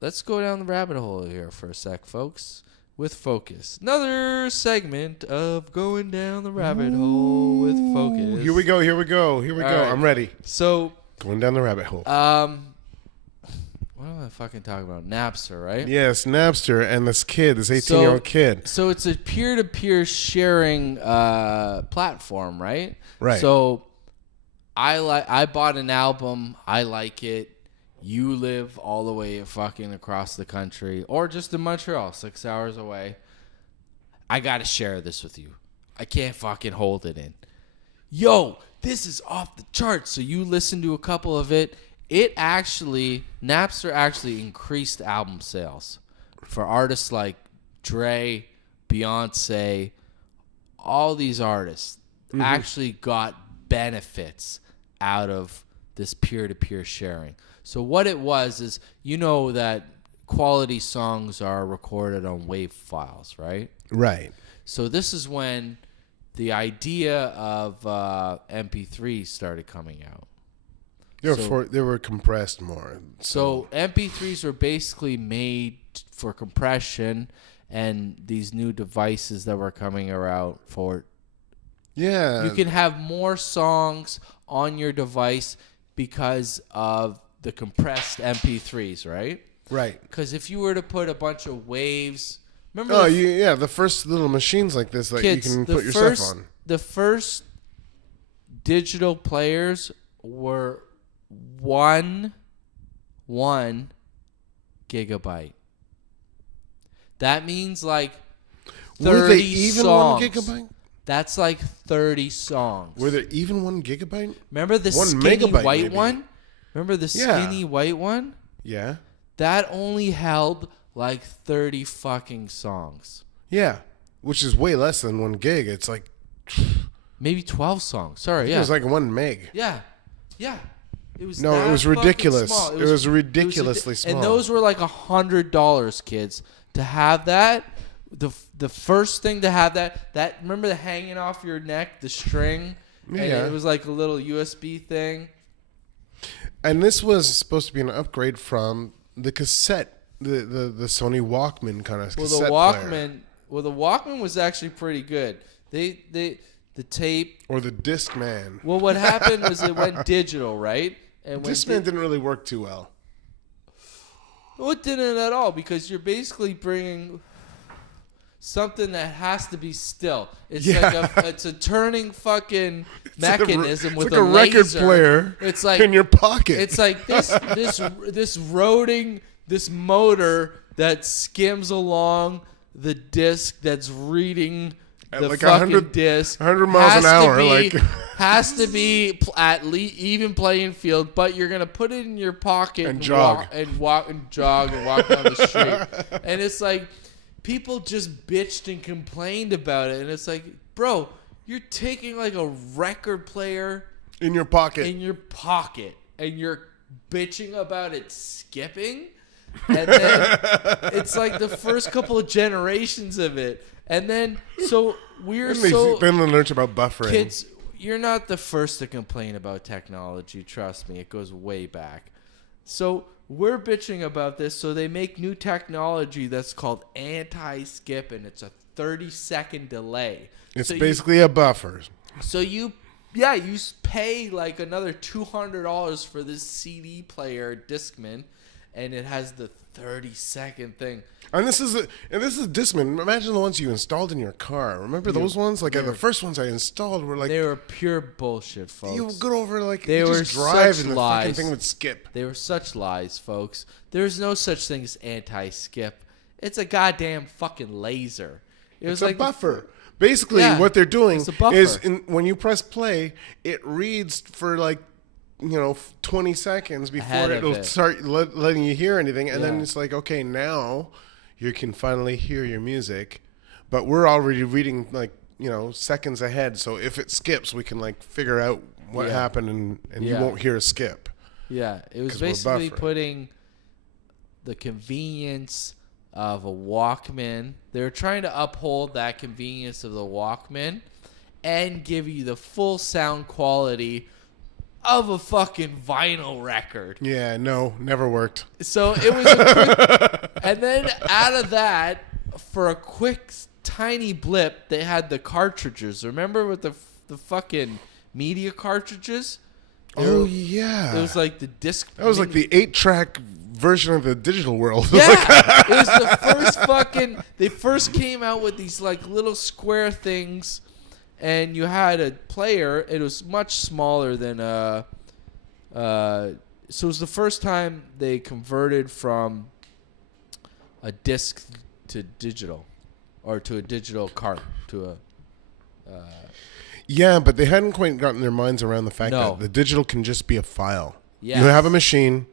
let's go down the rabbit hole here for a sec, folks. With focus. Another segment of going down the rabbit hole with focus. Here we go. Right. I'm ready. So, Going down the rabbit hole. what am I fucking talking about? Napster, right? Yes, Napster and this 18-year-old kid. So it's a peer-to-peer sharing platform, right? Right. So I bought an album. I like it. You live all the way fucking across the country or just in Montreal, 6 hours away. I got to share this with you. I can't fucking hold it in. Yo, this is off the charts. So you listen to a couple of it. Napster actually increased album sales for artists like Dre, Beyonce, all these artists actually got benefits out of this peer-to-peer sharing. So what it was is, that quality songs are recorded on WAV files, right? Right. So this is when the idea of MP3 started coming out. They were compressed more. So MP3s were basically made for compression, and these new devices that were coming around for it. Yeah. You can have more songs on your device because of the compressed MP3s, right? Right. Because if you were to put a bunch of waves, remember? Oh, the first little machines like this that kids, you can put your stuff on. The first digital players were one gigabyte. That means like 30 Were they even songs. 1 gigabyte? That's like 30 songs. Were there even 1 gigabyte? Remember the 1 skinny megabyte, white maybe. one? Remember the skinny white one? Yeah. That only held like 30 fucking songs. Yeah. Which is way less than 1 gig. It's like... Maybe 12 songs. Sorry, It was like 1 meg. Yeah. It was No, it was ridiculous. It was ridiculously small. And those were like $100, kids. To have that, the first thing to have that remember the hanging off your neck, the string? Yeah. And it was like a little USB thing. And this was supposed to be an upgrade from the cassette, the Sony Walkman kind of cassette player. Well, the Walkman was actually pretty good. The tape Or the Discman. Well, what happened was it went digital, right? And Discman didn't really work too well. Well, it didn't at all because you're basically bringing something that has to be still. It's it's a turning fucking mechanism with it's like a laser. record player. It's like in your pocket. It's like this motor that skims along the disc that's reading at the like fucking disc. 100 miles an hour. Has to be at least even playing field, but you're gonna put it in your pocket and jog walk down the street. And it's like people just bitched and complained about it, and it's like, bro, you're taking like a record player in your pocket, and you're bitching about it skipping, and then it's like the first couple of generations of it, and then then they learned about buffering. Kids, you're not the first to complain about technology. Trust me, it goes way back. So we're bitching about this. So they make new technology that's called anti-skip, and it's a 30-second delay. It's basically a buffer. So you pay like another $200 for this CD player Discman, and it has the 30-second thing. And this is Discman. Imagine the ones you installed in your car. Remember those ones? Like the first ones I installed were like they were pure bullshit, folks. You would go over like they you were just drive such and the lies. fucking thing would skip. They were such lies, folks. There's no such thing as anti-skip. It's a goddamn fucking laser. It's like a buffer. Basically, what they're doing is when you press play, it reads for like 20 seconds before it'll start letting you hear anything, and then it's like, okay, now you can finally hear your music, but we're already reading like seconds ahead. So if it skips, we can like figure out what happened, and you won't hear a skip. Yeah, it was basically putting the convenience of a Walkman. They were trying to uphold that convenience of the Walkman and give you the full sound quality of a fucking vinyl record. Yeah, no, never worked. So it was a quick, and then out of that, for a quick tiny blip, they had the cartridges. Remember with the fucking media cartridges? Yeah. It was like the disc. That was like the 8-track version of the digital world. Yeah, it was the first fucking. They first came out with these like little square things, and you had a player. It was much smaller than so it was the first time they converted from a disc to digital, or to a digital cart to a. Yeah, but they hadn't quite gotten their minds around the fact that the digital can just be a file. Yes. You have a machine,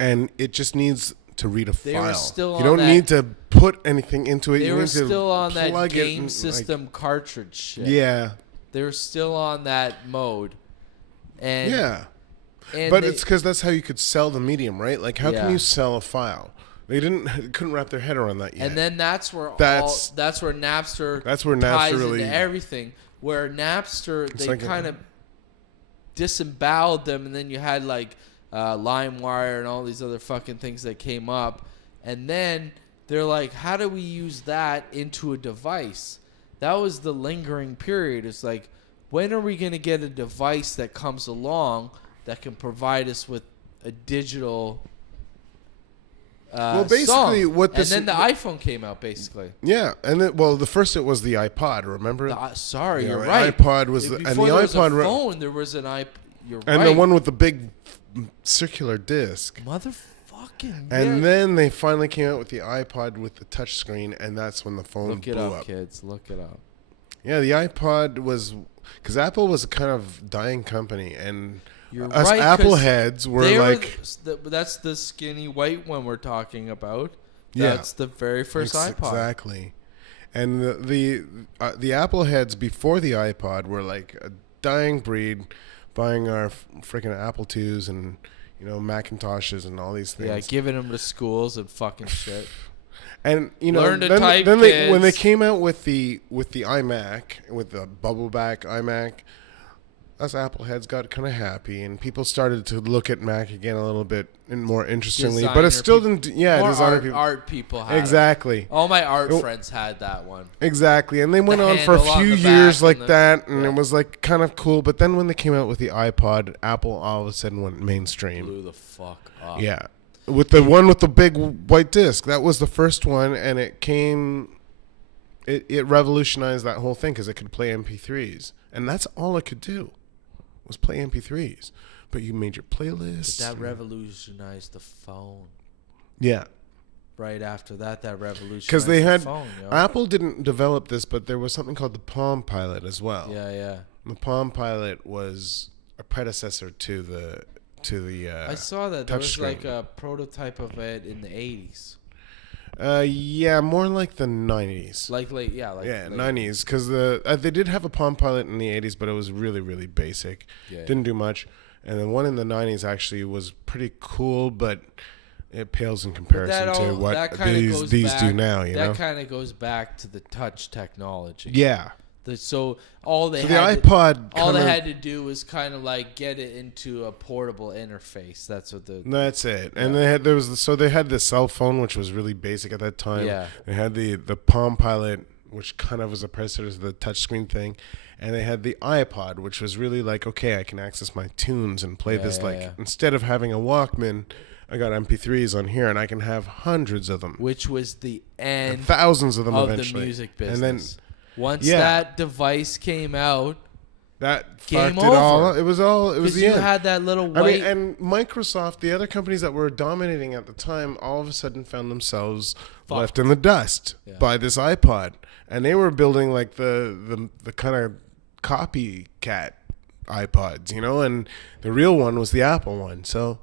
and it just needs to read a file. You don't need to put anything into it. They you were need still to on that plug game it system cartridge shit. Yeah. They were still on that mode. And but it's because that's how you could sell the medium, right? Like, how can you sell a file? They couldn't wrap their head around that yet. And then that's where Napster ties really into everything. Where Napster, they kind of disemboweled them, and then you had like LimeWire and all these other fucking things that came up, and then they're like, how do we use that into a device? That was the lingering period. It's like, when are we going to get a device that comes along that can provide us with a digital well, basically, song? what this and then the iPhone came out, basically. Yeah, and the first it was the iPod. Remember? You're right. iPod was Before and the there was iPod a phone. There was an iPod. You're and right. the one with the big circular disc. Motherfucking. And then they finally came out with the iPod with the touch screen, and that's when the phone blew up. Look it up, kids. Look it up. Yeah, the iPod was because Apple was a kind of dying company, and us right, Apple heads were like, that's the skinny white one we're talking about. That's the very first iPod. Exactly. And the Apple heads before the iPod were like a dying breed, buying our freaking Apple IIs and Macintoshes and all these things. Yeah, giving them to schools and fucking shit. And Learn to then type, when they came out with the iMac, with the bubble back iMac, us Apple heads got kind of happy, and people started to look at Mac again a little bit more interestingly. But it still didn't. Yeah, more art people had exactly. All my art friends had that one. Exactly, and they went on for a few years like that, and it was like kind of cool. But then when they came out with the iPod, Apple all of a sudden went mainstream. Blew the fuck up. Yeah, with the one with the big white disc, that was the first one, and it came. It revolutionized that whole thing because it could play MP3s, and that's all it could do. Was play MP3s, but you made your playlists. But that revolutionized the phone. Yeah. Right after that revolutionized because they had the phone. Apple didn't develop this, but there was something called the Palm Pilot as well. Yeah. The Palm Pilot was a predecessor to the. I saw that there was like a prototype of it in the 80s. Yeah, more like the 90s. Like 90s, because they did have a Palm Pilot in the 80s, but it was really, really basic. Didn't do much. And the one in the 90s actually was pretty cool, but it pales in comparison to what these do now. That kind of goes back to the touch technology. Yeah. So the iPod. All they had to do was kind of like get it into a portable interface. That's it. Yeah. And they had the cell phone, which was really basic at that time. Yeah. They had the Palm Pilot, which kind of was a predecessor to the touchscreen thing, and they had the iPod, which was really like, okay, I can access my tunes and play this instead of having a Walkman, I got MP3s on here, and I can have hundreds of them. Which was the end and thousands of them of eventually. the music business. And then once that device came out, that game fucked it over. all. It was the you end. had that little white... and Microsoft, the other companies that were dominating at the time, all of a sudden found themselves left in the dust by this iPod. And they were building like the kind of copycat iPods, you know, and the real one was the Apple one. So,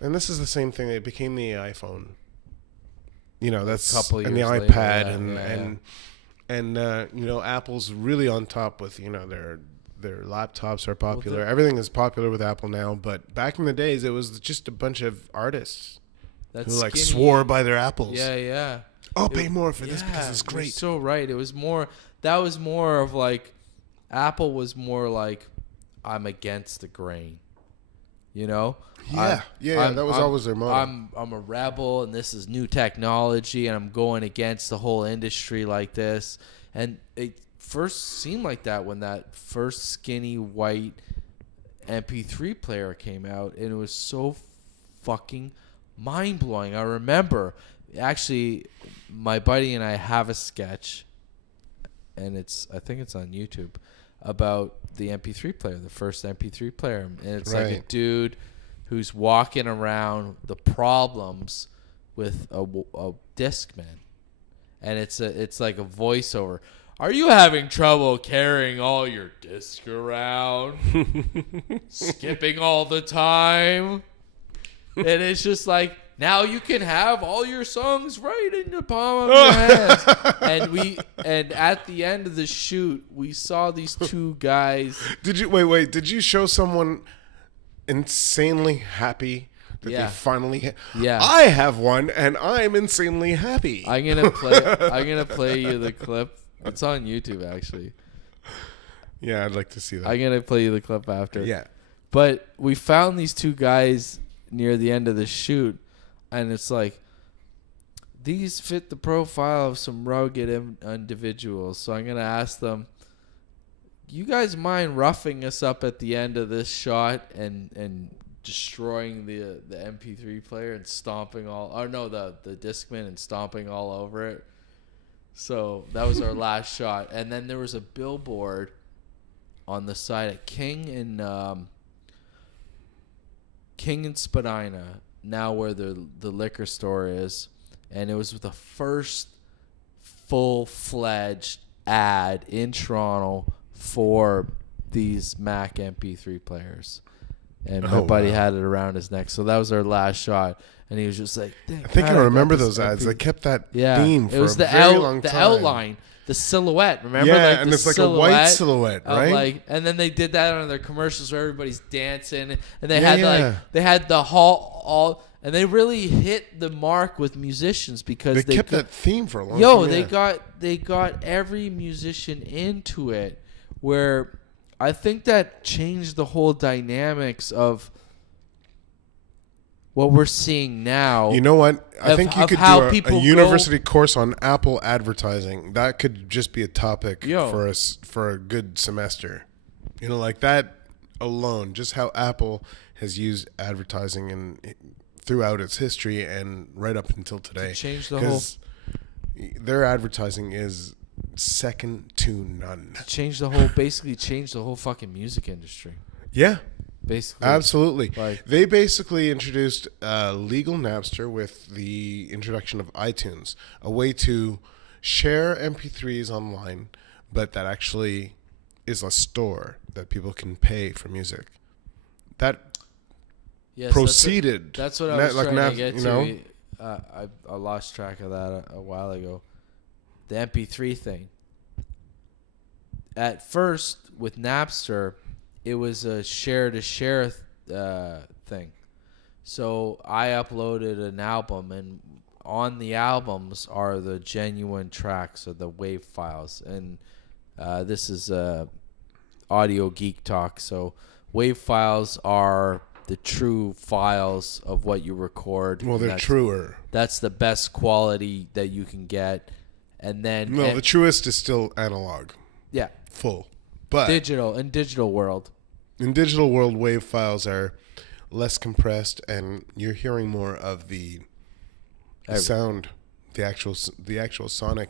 and this is the same thing. It became the iPhone. You know, that's and the iPad and you know, Apple's really on top with, you know, their laptops are popular. Everything is popular with Apple now, but back in the days, it was just a bunch of artists who like swore by their apples. Yeah. I'll pay more for this because it's great. You're so right. It was more. That was more of like, Apple was more like, I'm against the grain. You know. That was always their motto. I'm a rebel, and this is new technology, and I'm going against the whole industry like this. And it first seemed like that when that first skinny white MP3 player came out, and it was so fucking mind blowing. I remember actually my buddy and I have a sketch, and I think it's on YouTube, about the MP3 player, the first MP3 player, and it's like a dude who's walking around the problems with a Discman, and it's like a voiceover. Are you having trouble carrying all your discs around? Skipping all the time? And it's just like, now you can have all your songs right in the palm of your hands. And at the end of the shoot, we saw these two guys. Did you show someone insanely happy that they finally I have one and I'm insanely happy. I'm gonna play you the clip. It's on YouTube, actually. Yeah, I'd like to see that. I'm going to play you the clip after. Yeah. But we found these two guys near the end of the shoot, and it's like, these fit the profile of some rugged individuals. So I'm going to ask them, you guys mind roughing us up at the end of this shot and destroying the MP3 player and stomping the Discman and stomping all over it? So that was our last shot. And then there was a billboard on the side of King and Spadina, now where the liquor store is. And it was the first full-fledged ad in Toronto for these Mac MP3 players. And my buddy had it around his neck. So that was our last shot. And he was just like, I think I remember those ads. They kept that theme for a very long time. The outline, the silhouette. Remember? Yeah, like and it's like a white silhouette, right? And then they did that on their commercials where everybody's dancing. And they had the all, and they really hit the mark with musicians because they kept that theme for a long time. They got every musician into it, where I think that changed the whole dynamics of what we're seeing now. You know what? I think you could do a university course on Apple advertising. That could just be a topic for a good semester. You know, like that alone, just how Apple has used advertising throughout its history and right up until today. To change the whole. Their advertising is second to none. Basically change the whole fucking music industry. Yeah. Basically. Absolutely. They basically introduced legal Napster with the introduction of iTunes, a way to share MP3s online, but that actually is a store that people can pay for music. That proceeded. That's what I was trying to get to. I lost track of that a while ago. The MP3 thing. At first, with Napster, it was a share-to-share thing. So I uploaded an album, and on the albums are the genuine tracks or the WAV files. And this is audio geek talk. So WAV files are the true files of what you record. Well, they're truer. That's the best quality that you can get. And then the truest is still analog. Yeah. Full. But digital world. In digital world, WAV files are less compressed, and you're hearing more of the sound. The actual sonic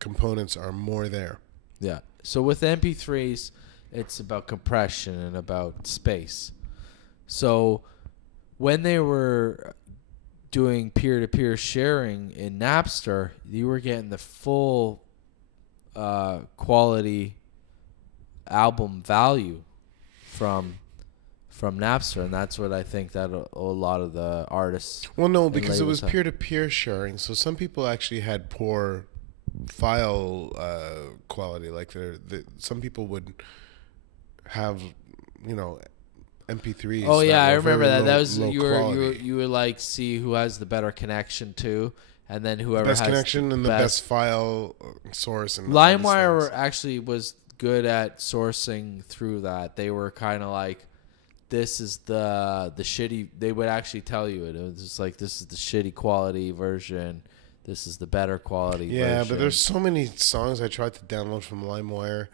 components are more there. Yeah. So with MP3s, it's about compression and about space. So when they were doing peer-to-peer sharing in Napster, you were getting the full quality album value from Napster, and that's what I think that a lot of the artists. Well, no, because it was peer-to-peer sharing, so some people actually had poor file quality. Like some people would have, MP3s. Oh yeah, I remember that. Low, that was you would like see who has the better connection too, and then whoever best has connection and the best file source. And LimeWire actually was good at sourcing through that. They were kind of like, this is the shitty. They would actually tell you it. It was just like, this is the shitty quality version. This is the better quality version. Yeah, but there's so many songs I tried to download from LimeWire.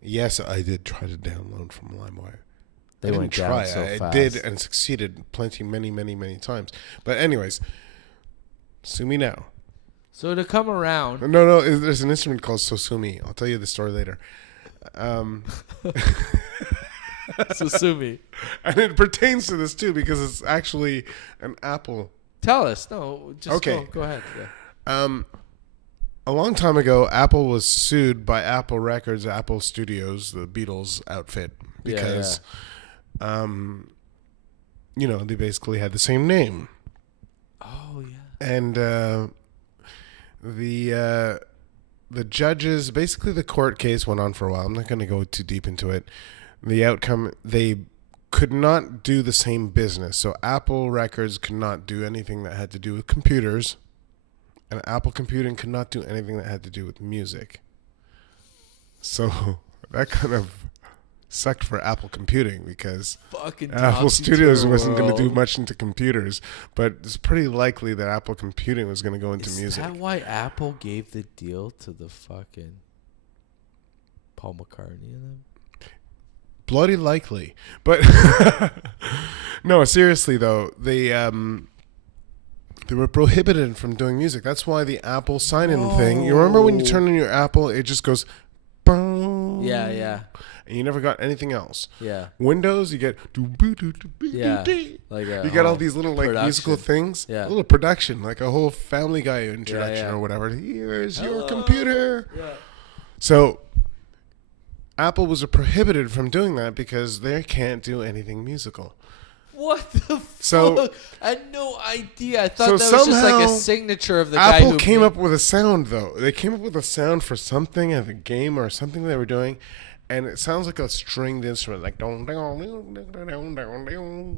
Yes, I did try to download from LimeWire. They went down so fast. I did and succeeded many times. But anyways, sue me now. So to come around. No, there's an instrument called Sosumi. I'll tell you the story later. Sosumi. And it pertains to this too because it's actually an Apple. Tell us. No, just okay. Go ahead. Yeah. A long time ago, Apple was sued by Apple Records, Apple Studios, the Beatles outfit, because, they basically had the same name. Oh yeah. And the judges, basically the court case went on for a while. I'm not going to go too deep into it. The outcome, they could not do the same business. So Apple Records could not do anything that had to do with computers. And Apple Computing could not do anything that had to do with music. So that kind of sucked for Apple Computing because Apple Studios wasn't going to do much into computers. But it's pretty likely that Apple Computing was going to go into music. Is that why Apple gave the deal to the fucking Paul McCartney and them? Bloody likely. But no, seriously though, they were prohibited from doing music. That's why the Apple sign-in thing. You remember when you turn on your Apple, it just goes, boom. Yeah. And you never got anything else. Yeah. Windows, you get, like you get all these little like musical things. Yeah. A little production, like a whole Family Guy introduction or whatever. Here's your computer. Yeah. So Apple was prohibited from doing that because they can't do anything musical. What the fuck? I had no idea. I thought that was just like a signature of the guy who... Apple came up with a sound, though. They came up with a sound for something at the game or something they were doing, and it sounds like a stringed instrument, like...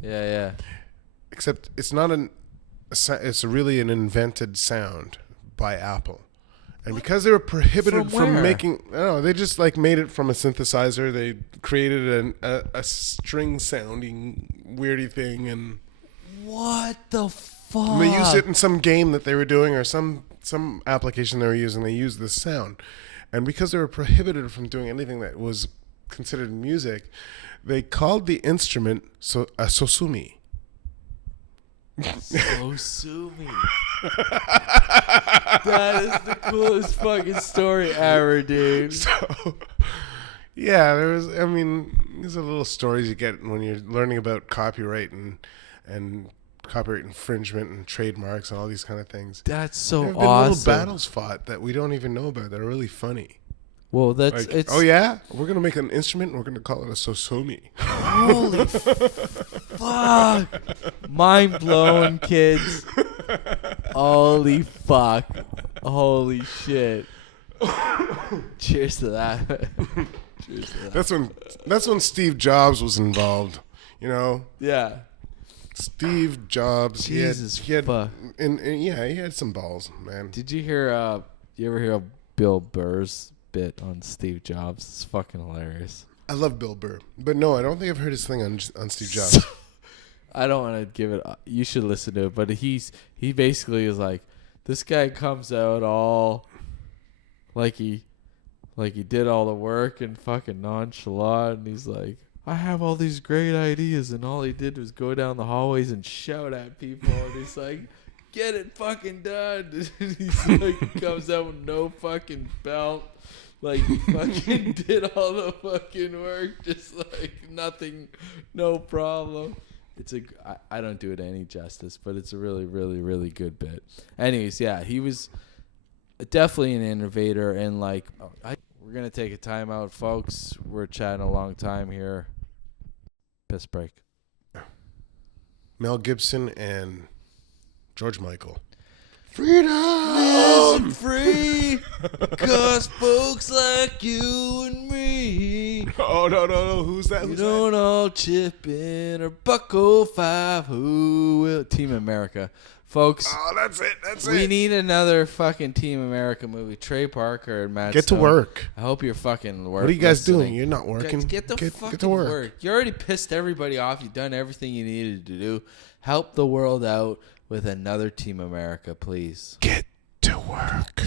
Yeah. Except it's not it's really an invented sound by Apple. And because they were prohibited from making... I don't know, they just like made it from a synthesizer. They created a string-sounding weirdy thing. And what the fuck? And they used it in some game that they were doing or some application they were using. They used this sound. And because they were prohibited from doing anything that was considered music, they called the instrument a Sosumi. Sosumi. That is the coolest fucking story ever, dude. So, yeah, these are little stories you get when you're learning about copyright and copyright infringement and trademarks and all these kind of things. That's so awesome. There have been little battles fought that we don't even know about that are really funny. Well, that's like, oh yeah, we're gonna make an instrument and we're gonna call it a Sosumi. Holy fuck! Mind blown, kids. Holy fuck! Holy shit! Cheers to that. Cheers to that. That's when Steve Jobs was involved. You know. Yeah. Steve Jobs. Jesus fuck. And he had some balls, man. Did you hear? You ever hear of Bill Burr's bit on Steve Jobs? It's fucking hilarious. I love Bill Burr, but no, I don't think I've heard his thing on Steve Jobs. I don't want to give it. You should listen to it, but he basically is like, this guy comes out all like he did all the work and fucking nonchalant, and he's like, I have all these great ideas, and all he did was go down the hallways and shout at people, and he's like, get it fucking done. He's like, comes out with no fucking belt, like fucking did all the fucking work, just like nothing, no problem. I don't do it any justice, but it's a really, really, really good bit. Anyways, yeah, he was definitely an innovator, and like, we're gonna take a timeout, folks. We're chatting a long time here. Piss break. Mel Gibson and George Michael. Freedom! Isn't free, cause folks like you and me. Oh, no. Who's that? We don't all chip in or buckle 5. Who will? Team America. Folks. Oh, that's it. We need another fucking Team America movie. Trey Parker and Matt Get Stone. To work. I hope you're fucking working. What are you guys doing? You're not working. Get to work. You already pissed everybody off. You've done everything you needed to do. Help the world out with another Team America, please. Get to work.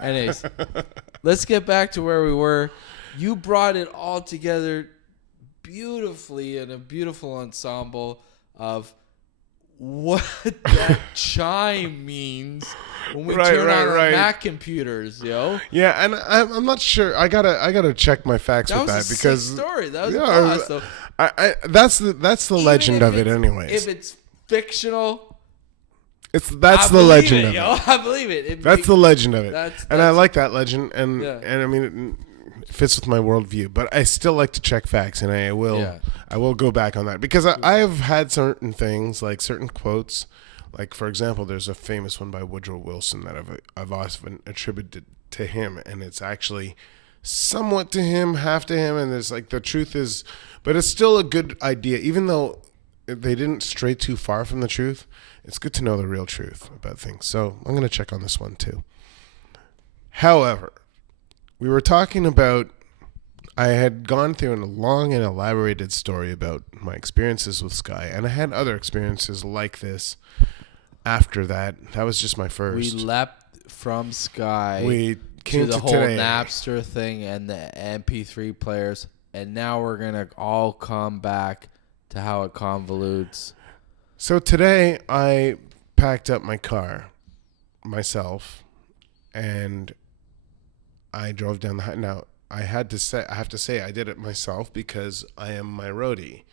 Anyways, let's get back to where we were. You brought it all together beautifully in a beautiful ensemble of what that chime means when we turn on our Mac computers, yo. Yeah, and I'm not sure. I gotta check my facts with that because sick story. That was awesome. That's the legend of it, anyways. If it's fictional, that's the legend of it. I believe it. That's the legend of it, and I like that legend, and yeah. and I mean it fits with my worldview. But I still like to check facts, and I will go back on that because I've had certain things like certain quotes, like for example, there's a famous one by Woodrow Wilson that I've often attributed to him, and it's actually somewhat to him, half to him, and there's like the truth is, but it's still a good idea, even though they didn't stray too far from the truth. It's good to know the real truth about things. So I'm going to check on this one too. However, we were talking about, I had gone through a long and elaborated story about my experiences with Sky, and I had other experiences like this after that. That was just my first. We leapt from Sky we came to the whole today. Napster thing and the MP3 players, and now we're going to all come back to how it convolutes. So today I packed up my car myself and I drove down the highway. Now I have to say I did it myself because I am my roadie.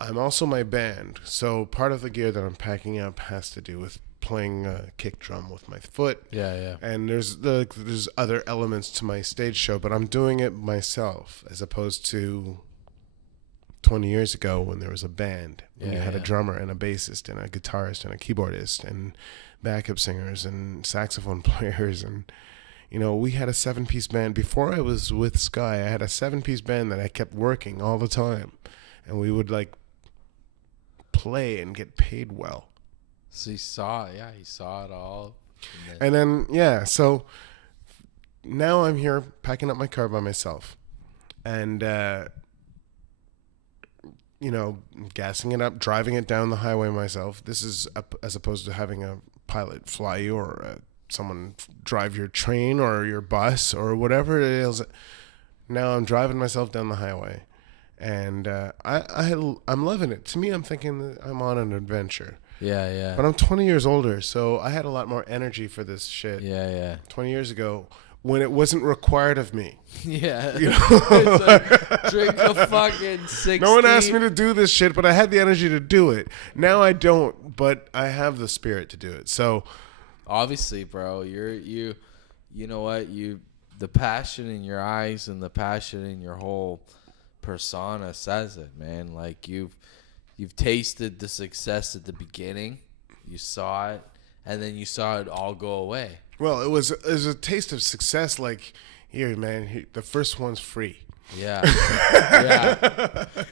I'm also my band. So part of the gear that I'm packing up has to do with playing kick drum with my foot. Yeah. And there's other elements to my stage show, but I'm doing it myself as opposed to 20 years ago when there was a band and you had a drummer and a bassist and a guitarist and a keyboardist and backup singers and saxophone players, and we had a 7-piece band. Before I was with Sky, I had a 7-piece band that I kept working all the time, and we would like play and get paid well. So he saw it all. And then so now I'm here packing up my car by myself and gassing it up, driving it down the highway myself. This is as opposed to having a pilot fly you or someone drive your train or your bus or whatever it is. Now I'm driving myself down the highway, and I'm loving it. To me, I'm thinking that I'm on an adventure. Yeah. But I'm 20 years older, so I had a lot more energy for this shit. Yeah. 20 years ago, when it wasn't required of me. Yeah. It's like, drink a fucking 16. No one asked me to do this shit, but I had the energy to do it. Now I don't, but I have the spirit to do it. So obviously, bro, you know what? The passion in your eyes and the passion in your whole persona says it, man. Like you've tasted the success at the beginning. You saw it, and then you saw it all go away. Well, it was a taste of success. Like, here, man, the first one's free. Yeah.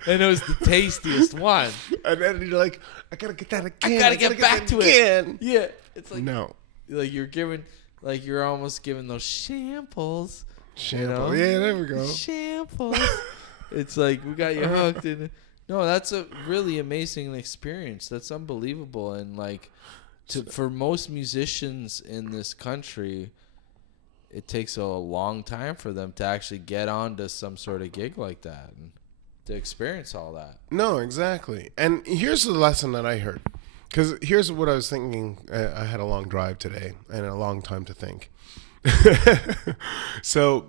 And it was the tastiest one. And then you're like, I gotta get that again. I gotta get back to it. Yeah. It's like no. Like you're almost giving those samples. Yeah, there we go. Samples. It's like we got you hooked. And no, that's a really amazing experience. That's unbelievable. And like, for most musicians in this country, it takes a long time for them to actually get onto some sort of gig like that. to experience all that. No, exactly. And here's the lesson that I heard. Because here's what I was thinking. I had a long drive today and a long time to think. So,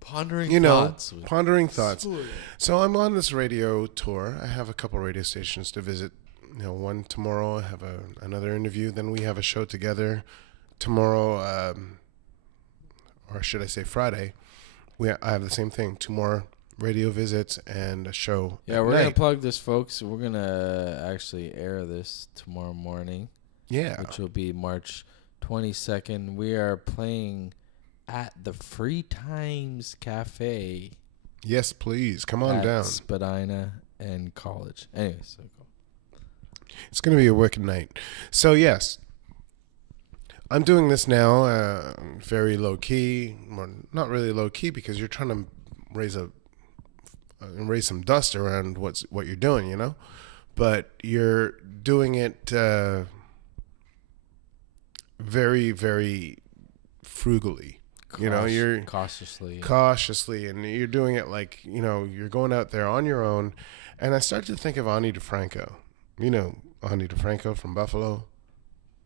Pondering thoughts. Pondering thoughts. Sule. So I'm on this radio tour. I have a couple radio stations to visit. One tomorrow. I have another interview. Then we have a show together tomorrow, or should I say Friday. I have the same thing. 2 more radio visits and a show. Yeah, we're gonna plug this, folks. We're gonna actually air this tomorrow morning. Yeah, which will be March 22nd. We are playing at the Free Times Cafe. Yes, please come on down. Spadina and College. Anyways, so cool. It's gonna be a wicked night. So yes, I'm doing this now, very low key. Well, not really low key because you're trying to raise some dust around what you're doing, but you're doing it very, very frugally. You're cautiously, and you're doing it like you're going out there on your own. And I start to think of Ani DeFranco. Ani DeFranco from Buffalo.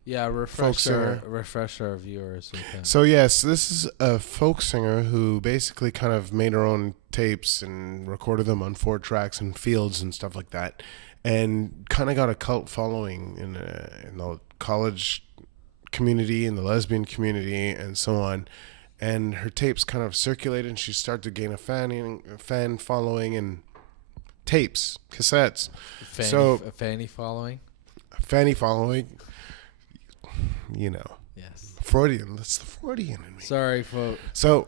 Yeah, refresh our viewers with that. So yes, this is a folk singer who basically kind of made her own tapes and recorded them on 4 tracks and fields and stuff like that, and kind of got a cult following in the college community, in the lesbian community, and so on. And her tapes kind of circulated, and she started to gain a fan following and tapes, cassettes. A fanny following. Yes. Freudian. That's the Freudian in me. Sorry, folks. So,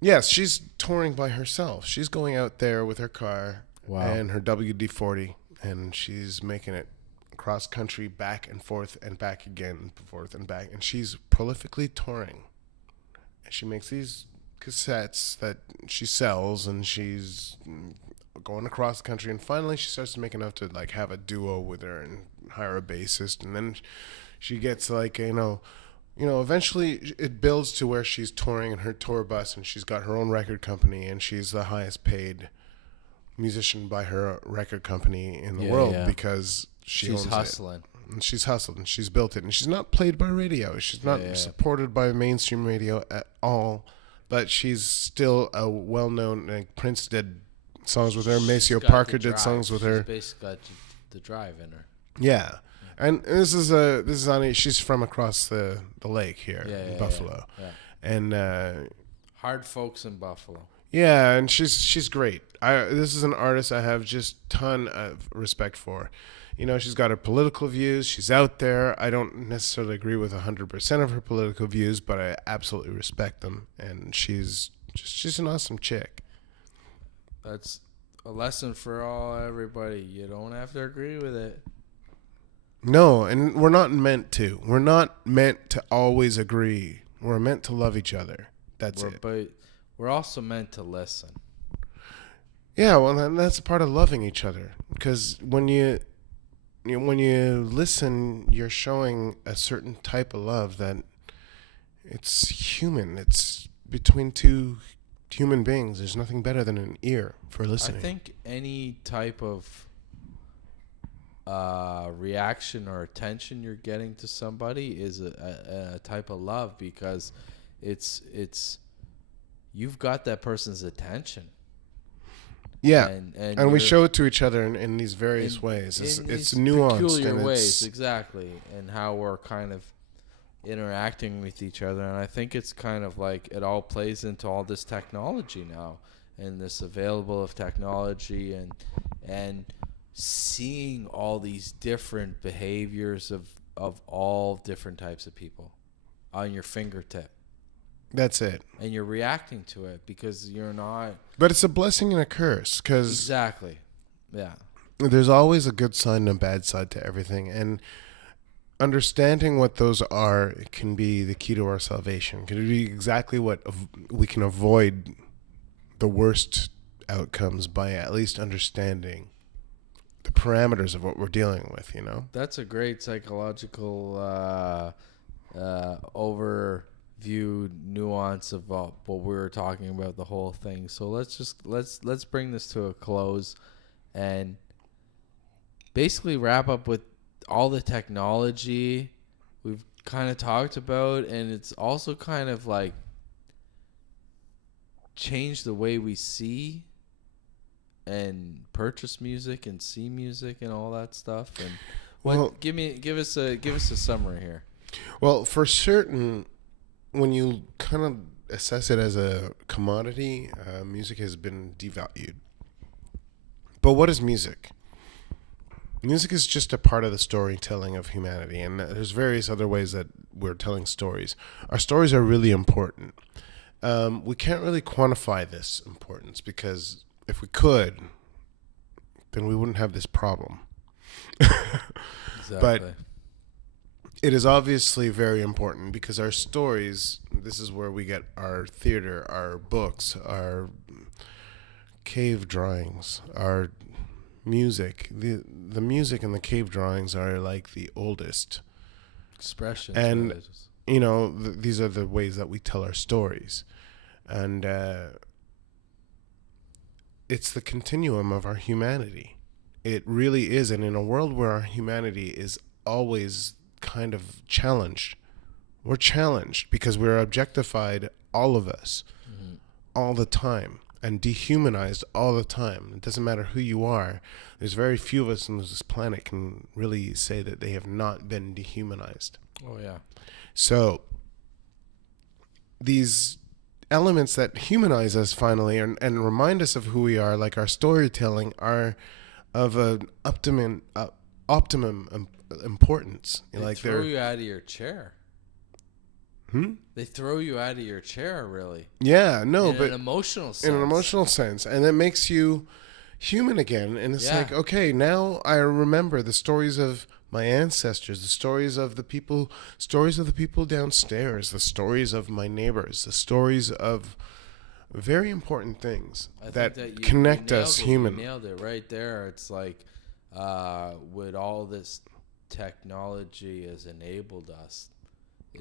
yes, she's touring by herself. She's going out there with her car and her WD-40, and she's making it cross country, back and forth and back again, forth and back. And she's prolifically touring. And she makes these cassettes that she sells, and she's going across the country. And finally, she starts to make enough to have a duo with her and hire a bassist. And then she gets eventually it builds to where she's touring in her tour bus, and she's got her own record company, and she's the highest paid musician by her record company in the world because she's hustling. And she's hustled, and she's built it, and she's not played by radio. She's not supported by mainstream radio at all, but she's still a well-known. Prince did songs with her. Maceo Parker did songs with her. She's basically got the drive in her. Yeah. And this is Ani. She's from across the lake here in Buffalo. Yeah. And hard folks in Buffalo. Yeah, and she's great. This is an artist I have just ton of respect for. She's got her political views. She's out there. I don't necessarily agree with 100% of her political views, but I absolutely respect them. And she's an awesome chick. That's a lesson for everybody. You don't have to agree with it. No, and we're not meant to. We're not meant to always agree. We're meant to love each other. That's it. But we're also meant to listen. Yeah, well, and that's a part of loving each other. Because when you listen, you're showing a certain type of love that it's human. It's between 2 human beings. There's nothing better than an ear for listening. I think any type of reaction or attention you're getting to somebody is a type of love, because it's you've got that person's attention. Yeah, and we show it to each other in these various ways. It's nuanced, peculiar ways, exactly, and how we're kind of interacting with each other. And I think it's kind of like it all plays into all this technology now, and this available of technology, and seeing all these different behaviors of all different types of people on your fingertip. That's it. And you're reacting to it because you're not. But it's a blessing and a curse, because exactly, yeah. There's always a good side and a bad side to everything, and understanding what those are can be the key to our salvation. Can be exactly what we can avoid the worst outcomes by at least understanding the parameters of what we're dealing with. That's a great psychological overview view nuance of what we were talking about the whole thing. So let's bring this to a close and basically wrap up with all the technology we've kind of talked about, and it's also kind of like changed the way we see and purchase music and see music and all that stuff. And give us a summary here. Well, for certain, when you kind of assess it as a commodity, music has been devalued. But what is music? Music is just a part of the storytelling of humanity, and there's various other ways that we're telling stories. Our stories are really important. We can't really quantify this importance, because if we could, then we wouldn't have this problem. Exactly. But it is obviously very important, because our stories, this is where we get our theater, our books, our cave drawings, our music. The music and the cave drawings are like the oldest expressions. And, these are the ways that we tell our stories. And it's the continuum of our humanity. It really is. And in a world where our humanity is always kind of challenged, we're challenged because we're objectified, all of us, all the time, and dehumanized all the time. It doesn't matter who you are. There's very few of us on this planet can really say that they have not been dehumanized. Oh, yeah. So these elements that humanize us finally and remind us of who we are, like our storytelling, are of an optimum importance. They throw you out of your chair. They throw you out of your chair, really. Yeah, no, but in an emotional sense. In an emotional sense, and it makes you human again. And it's like, okay, now I remember the stories of my ancestors, the stories of the people downstairs, the stories of my neighbors, the stories of very important things that connect us human. You nailed it right there. It's like, with all this technology has enabled us.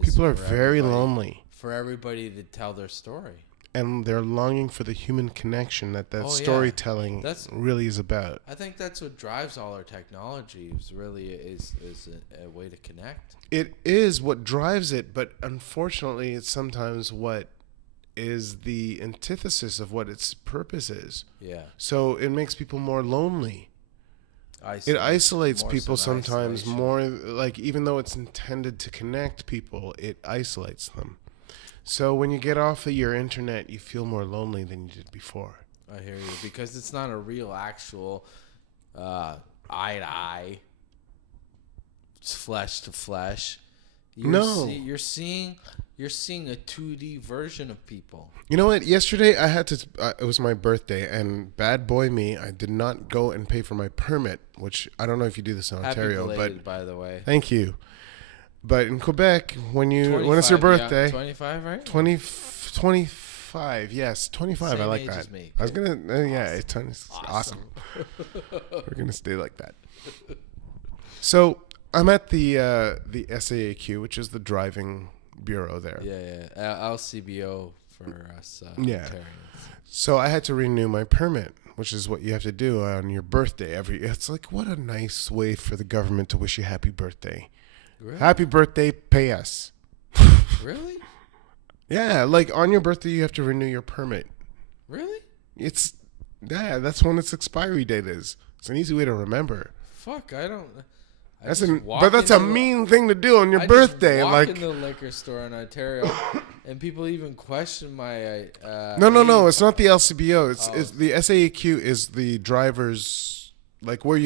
People are very lonely. For everybody to tell their story. And they're longing for the human connection that storytelling really is about. I think that's what drives all our technology. Is a way to connect. It is what drives it, but unfortunately, it's sometimes what is the antithesis of what its purpose is. Yeah. So it makes people more lonely. It isolates people sometimes more, like, even though it's intended to connect people, it isolates them. So when you get off of your internet, you feel more lonely than you did before. I hear you, because it's not a real, actual eye to eye, flesh to flesh. You're seeing a 2D version of people. You know what? Yesterday I had to. It was my birthday, and bad boy me, I did not go and pay for my permit, which I don't know if you do this in Ontario, belated, by the way. Thank you. But in Quebec, when it's your birthday, 25, right? 25, yes, 25. Same I like age that. As me. I was gonna, it's awesome. We're gonna stay like that. So I'm at the SAAQ, which is the driving bureau there. Yeah. LCBO for us. Yeah. Ontarians. So I had to renew my permit, which is what you have to do on your birthday. It's like, what a nice way for the government to wish you happy birthday. Really? Happy birthday, pay us. Really? Yeah, like on your birthday you have to renew your permit. Really? That's when its expiry date is. It's an easy way to remember. Fuck, I don't. But that's a mean thing to do on your birthday. I walk in the liquor store in Ontario, and people even question my. No. It's not the LCBO. It's the SAEQ is the drivers, like where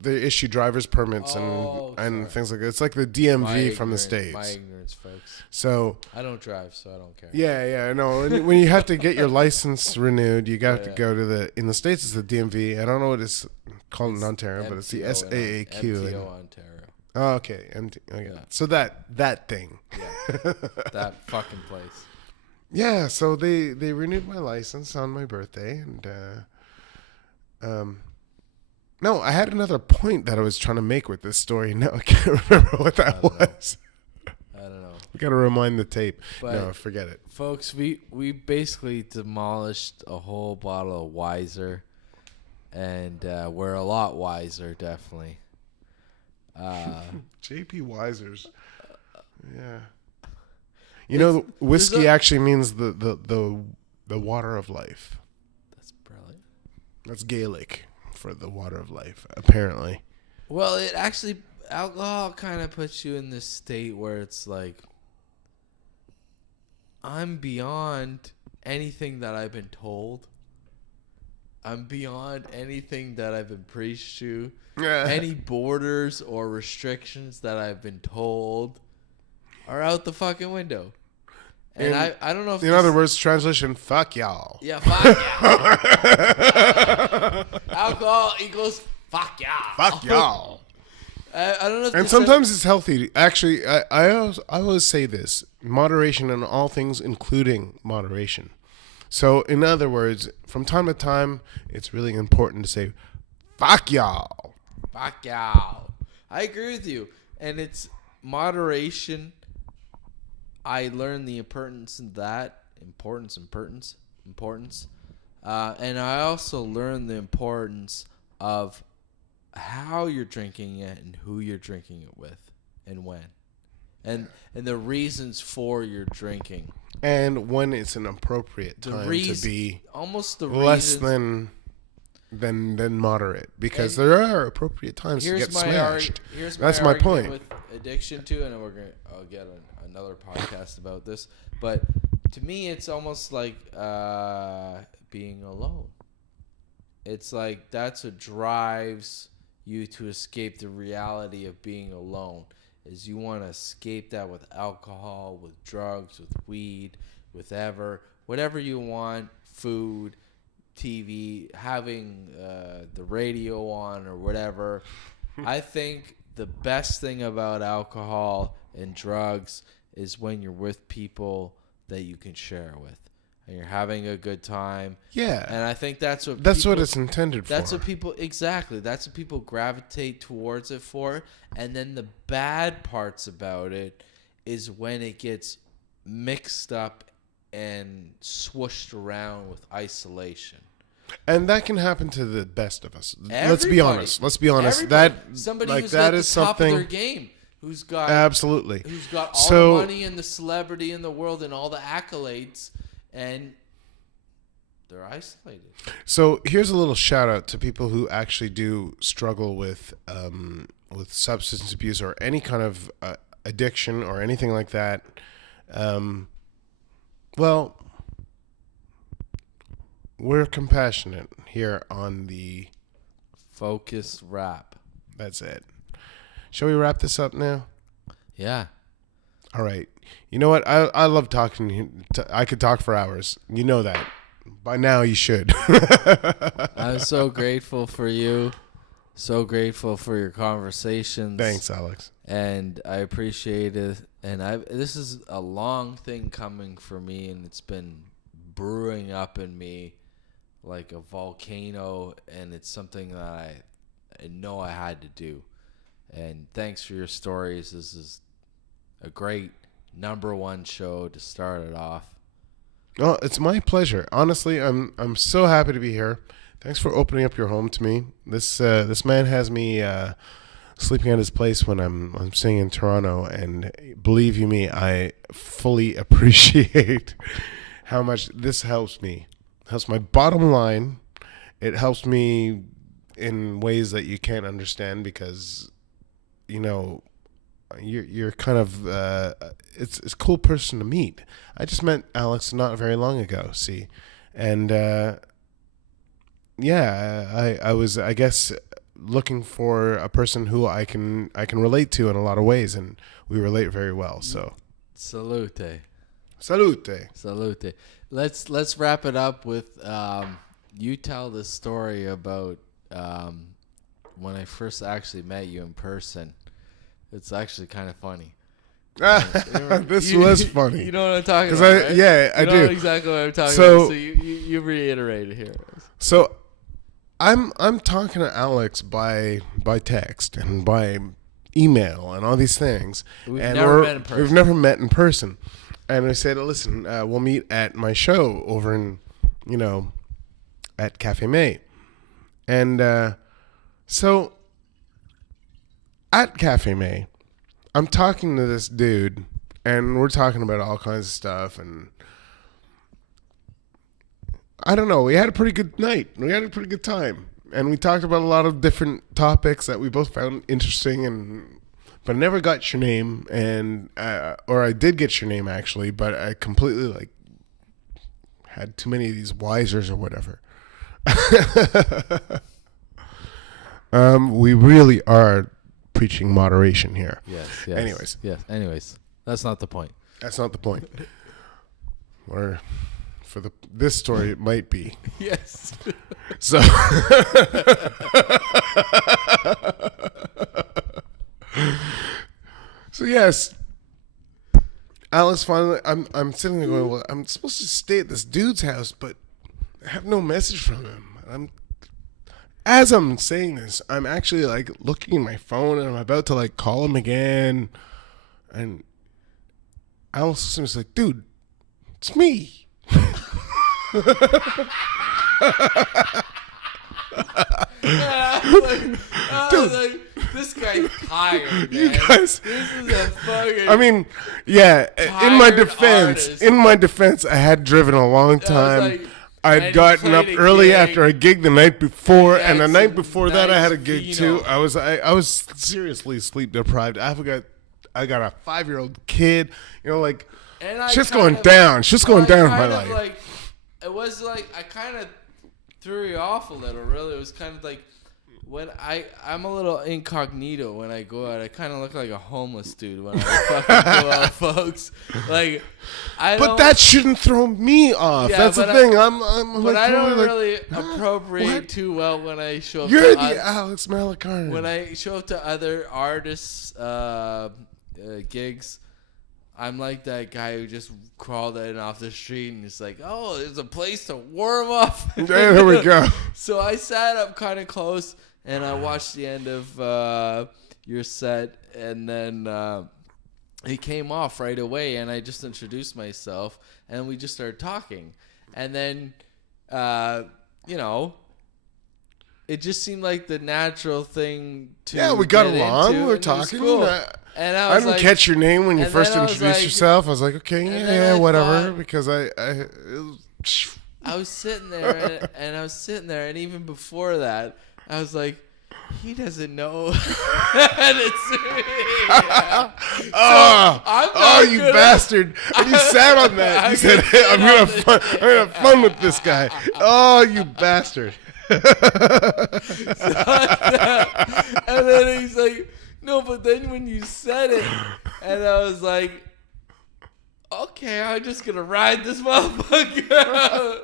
they issue driver's permits and things like that. It's like the DMV from the States. My ignorance, folks. So I don't drive, so I don't care. Yeah, I know. When you have to get your license renewed, you got to go to in the States it's the DMV. I don't know what it's called in Ontario, but it's the SAAQ. MTO Ontario. Oh, okay. Okay. Yeah. So that thing. Yeah. That fucking place. Yeah. So they renewed my license on my birthday, and no, I had another point that I was trying to make with this story. No, I can't remember what that was. I don't know. We gotta remind the tape. But no, forget it. Folks, we basically demolished a whole bottle of Wiser, and we're a lot wiser, definitely. JP Wisers. Yeah. You know, whiskey actually means the water of life. That's brilliant. That's Gaelic for the water of life, apparently. Well, it actually, alcohol kind of puts you in this state where it's like, I'm beyond anything that I've been told. I'm beyond anything that I've been preached to. Any borders or restrictions that I've been told are out the fucking window. And I don't know if in other words, translation, fuck y'all. Yeah, fuck y'all. Alcohol equals fuck y'all. Fuck y'all. I don't know if and sometimes it's healthy. Actually, I always say this. Moderation in all things, including moderation. So, in other words, from time to time, it's really important to say, fuck y'all. Fuck y'all. I agree with you. And it's moderation. I learned the importance of that. Importance. And I also learned the importance of how you're drinking it and who you're drinking it with and when. And the reasons for your drinking. And when it's an appropriate time to be almost the less than moderate. Because there are appropriate times to get smashed. That's my point. With addiction too, and I'll get another podcast about this. But to me, it's almost like being alone. It's like that's what drives you to escape the reality of being alone. Is you want to escape that with alcohol, with drugs, with weed, with whatever you want, food, TV, having the radio on or whatever. I think the best thing about alcohol and drugs is when you're with people that you can share with. And you're having a good time. Yeah. And I think that's what it's intended for. That's what people gravitate towards it for. And then the bad parts about it is when it gets mixed up and swooshed around with isolation. And that can happen to the best of us. Let's be honest. Everybody. That somebody like who's that at is the top something of their game, who's got absolutely, who's got all the money and the celebrity in the world and all the accolades. And they're isolated. So here's a little shout out to people who actually do struggle with substance abuse or any kind of addiction or anything like that. Well, we're compassionate here on the Focus Wrap. That's it. Shall we wrap this up now? Yeah. All right. You know what? I love talking. I could talk for hours. You know that. By now, you should. I'm so grateful for you. So grateful for your conversations. Thanks, Alex. And I appreciate it. And this is a long thing coming for me, and it's been brewing up in me like a volcano, and it's something that I know I had to do. And thanks for your stories. This is a great #1 show to start it off. Oh, it's my pleasure. Honestly, I'm so happy to be here. Thanks for opening up your home to me. This man has me sleeping at his place when I'm staying in Toronto, and believe you me, I fully appreciate how much this helps me. It helps my bottom line. It helps me in ways that you can't understand because, you know, you're kind of it's a cool person to meet. I just met Alex not very long ago, see, and I was, I guess, looking for a person who I can relate to in a lot of ways, and we relate very well. So salute. Let's wrap it up with you tell the story about when I first actually met you in person. It's actually kind of funny. This was funny. You know what I'm talking about, right? Yeah, I do. You know exactly what I'm talking about. So you reiterate it here. So I'm talking to Alex by text and by email and all these things. We've and never met in person. We've never met in person. And I said, listen, we'll meet at my show over in, at Cafe May. And so at Cafe May, I'm talking to this dude, and we're talking about all kinds of stuff, and I don't know. We had a pretty good night. We had a pretty good time. And we talked about a lot of different topics that we both found interesting, but I never got your name, or I did get your name actually, but I completely had too many of these wisers or whatever. We really are preaching moderation here. Yes. Anyways, that's not the point. That's not the point. This story, it might be. Yes. So, yes, Alice finally. I'm sitting there going, well, I'm supposed to stay at this dude's house, but I have no message from him. As I'm saying this, I'm actually looking at my phone, and I'm about to call him again, and Alice was like, "Dude, it's me." Dude, this guy's tired, man. You guys, this is a fucking. I mean, yeah. In my defense, I had driven a long time. I'd gotten up early after a gig the night before, and the night before that, I had a gig too. I was seriously sleep deprived. I got a 5-year-old kid. Shit's going down. Shit's going down in my life. It was I kind of threw you off a little, really. It was kind of when I'm a little incognito when I go out. I kind of look like a homeless dude when I fucking go out, folks. But that shouldn't throw me off. Yeah, that's the thing. I don't really appropriate too well when I show up. You're the Alex Malakarn. When I show up to other artists' gigs, I'm like that guy who just crawled in off the street and is like, oh, there's a place to warm up. There we go. So I sat up kind of close and I watched the end of your set, and then he came off right away, and I just introduced myself, and we just started talking. And then, it just seemed like the natural thing to Yeah, we got along. Into, we were talking. Cool. And I didn't catch your name when you first introduced yourself. I was like, okay, yeah, whatever. Because I was sitting there, and even before that, I was like, he doesn't know. And it's me. Yeah. You bastard. And you sat on that. You said, hey, I'm going to have fun with this guy. Oh, you bastard. And then he's like, no, but then when you said it, and I was like, okay, I'm just going to ride this motherfucker.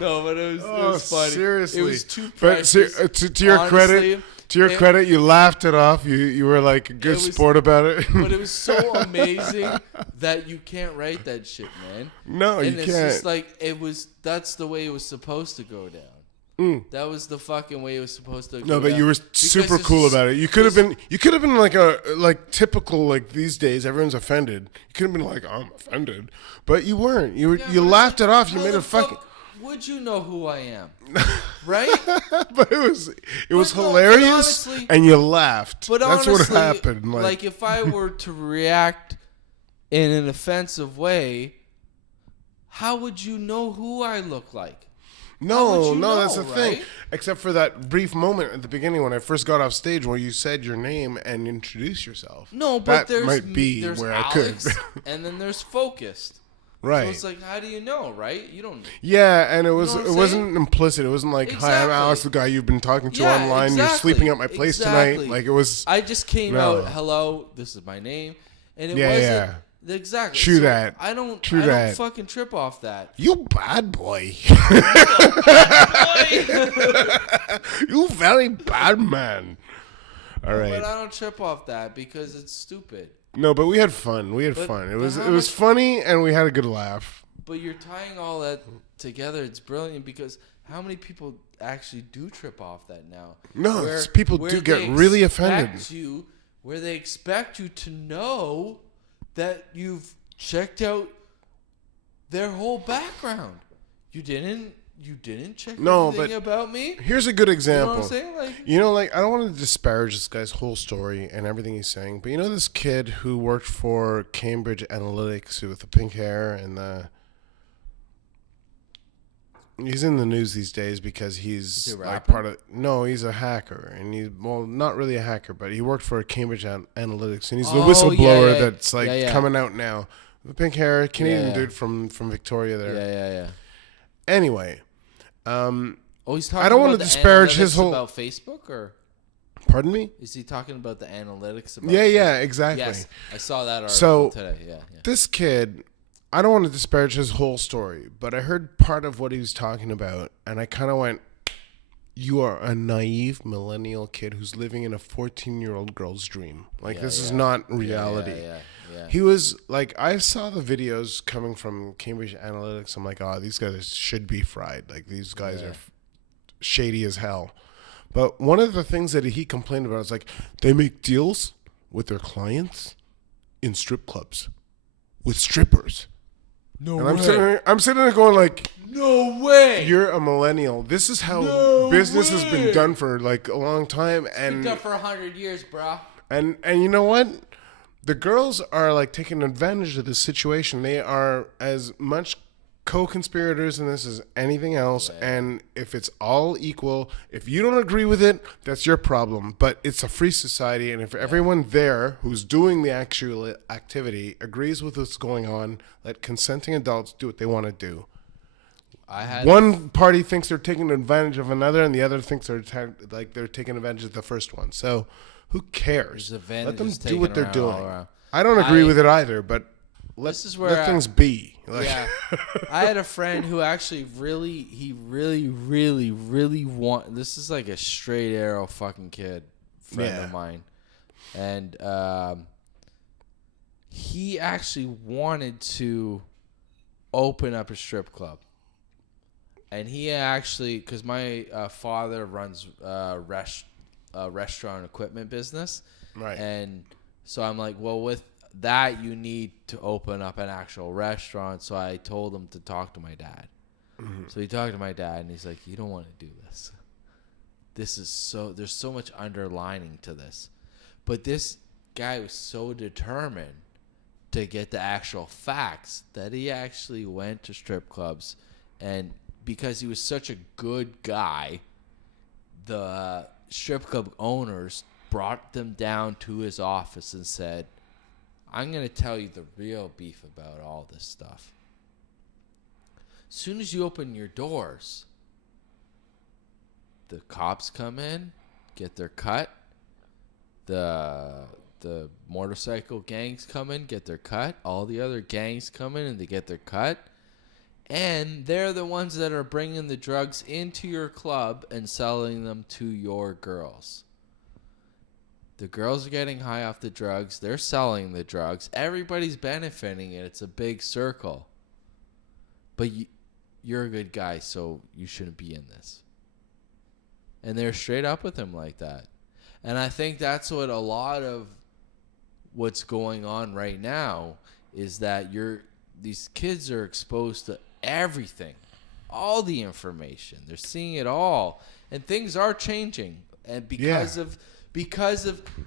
No, but it was funny. Seriously. It was too precious. But to your credit, you laughed it off. You were like a good sport about it. But it was so amazing that you can't write that shit, man. No, you can't. And it's just that's the way it was supposed to go down. That was the fucking way it was supposed to go down. No, but you were super cool about it. You could have been like typical these days, everyone's offended. You could have been like, I'm offended. But you weren't. You laughed it off. You made it fucking. Would you know who I am? Right? But it was hilarious, honestly, and you laughed. But that's honestly, what happened. Like if I were to react in an offensive way, how would you know who I look like? No, that's the thing. Except for that brief moment at the beginning when I first got off stage where you said your name and introduced yourself. No, but that might be where Alex, I could. And then there's Focused. Right. So it's like, how do you know, right? You don't. Yeah, and it wasn't implicit. It wasn't like, hi, I'm Alex, the guy you've been talking to online. Exactly. You're sleeping at my place tonight. Like it was. I just came out, hello, this is my name, and it wasn't. Yeah. Exactly. True that. I don't fucking trip off that. You bad boy. You very bad man. All right. But I don't trip off that because it's stupid. No, but we had fun. It was funny, and we had a good laugh. But you're tying all that together. It's brilliant because how many people actually do trip off that now? No, people do get really offended. You where they expect you to know that you've checked out their whole background. You didn't check anything about me? Here's a good example. You know what I'm saying? I don't want to disparage this guy's whole story and everything he's saying, but this kid who worked for Cambridge Analytics with the pink hair and he's in the news these days because he's he's a hacker, and he's not really a hacker, but he worked for Cambridge Analytics, and he's the whistleblower that's coming out now. The pink hair, Canadian dude from Victoria there. Yeah. Anyway, he's talking I don't want to disparage his whole about Facebook, or pardon me? Is he talking about the analytics about Yeah, exactly. Yes, I saw that article today. Yeah. This kid, I don't want to disparage his whole story, but I heard part of what he was talking about, and I kind of went, you are a naive millennial kid who's living in a 14-year-old girl's dream. This is not reality. Yeah. He was like, I saw the videos coming from Cambridge Analytics. I'm like, these guys should be fried. Like, these guys are shady as hell. But one of the things that he complained about is like, they make deals with their clients in strip clubs with strippers. No and way. I'm sitting there going like, no way. You're a millennial. This is how business has been done for like a long time, and been done for 100 years, bro. And you know what? The girls are like taking advantage of this situation. They are as much co-conspirators in this as anything else. Yeah. And if it's all equal, if you don't agree with it, that's your problem. But it's a free society, and if everyone there who's doing the actual activity agrees with what's going on, let consenting adults do what they want to do. One party thinks they're taking advantage of another, and the other thinks they're taking advantage of the first one. So who cares? Let them do what they're doing. I don't agree with it either, but let things be. I had a friend who actually really want. This is like a straight arrow fucking kid friend of mine, and he actually wanted to open up a strip club. And he actually, because my father runs a restaurant equipment business. Right. And so I'm like, well, with that, you need to open up an actual restaurant. So I told him to talk to my dad. Mm-hmm. So he talked to my dad, and he's like, you don't want to do this. There's so much underlining to this. But this guy was so determined to get the actual facts that he actually went to strip clubs, and because he was such a good guy, the strip club owners brought them down to his office and said, I'm going to tell you the real beef about all this stuff. As soon as you open your doors, the cops come in, get their cut. The motorcycle gangs come in, get their cut. All the other gangs come in and they get their cut. And they're the ones that are bringing the drugs into your club and selling them to your girls. The girls are getting high off the drugs. They're selling the drugs. Everybody's benefiting it. It's a big circle. But you're a good guy, so you shouldn't be in this. And they're straight up with him like that. And I think that's what a lot of what's going on right now is that these kids are exposed to everything, all the information. They're seeing it all, and things are changing. And because of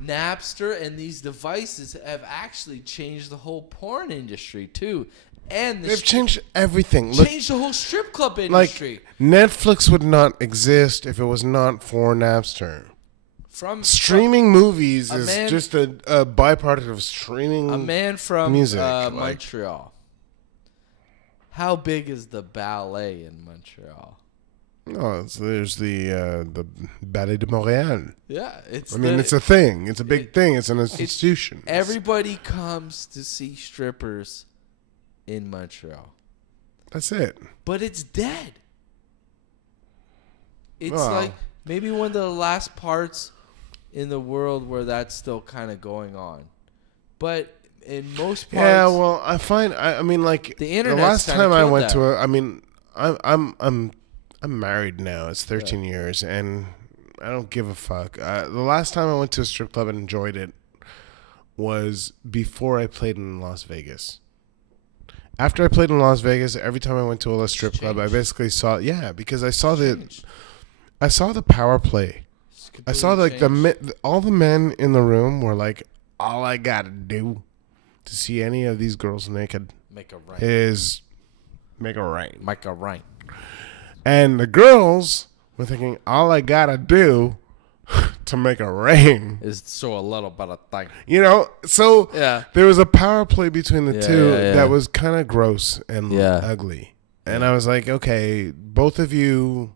Napster and these devices have actually changed the whole porn industry too. And they've changed everything. Changed the whole strip club industry. Like, Netflix would not exist if it was not for Napster. Streaming movies is just a byproduct of streaming. A man from music, Montreal. How big is the ballet in Montreal? Oh, there's the Ballet de Montréal. Yeah, it's a thing. It's a big thing. It's an institution. Everybody comes to see strippers in Montreal. That's it. But it's dead. It's like maybe one of the last parts in the world where that's still kind of going on. But in most parts, yeah. Well, I mean, like the internet. The last time I went to I'm married now. It's 13 years, and I don't give a fuck. The last time I went to a strip club and enjoyed it was before I played in Las Vegas. After I played in Las Vegas, every time I went to a strip club, I basically saw because I saw the power play. I saw like all the men in the room were like, all I gotta do to see any of these girls naked is make a rain. Make a rain. And the girls were thinking, all I gotta do to make a rain is so a little bit of thing. You know, so there was a power play between the two that was kind of gross and ugly. And I was like, okay, both of you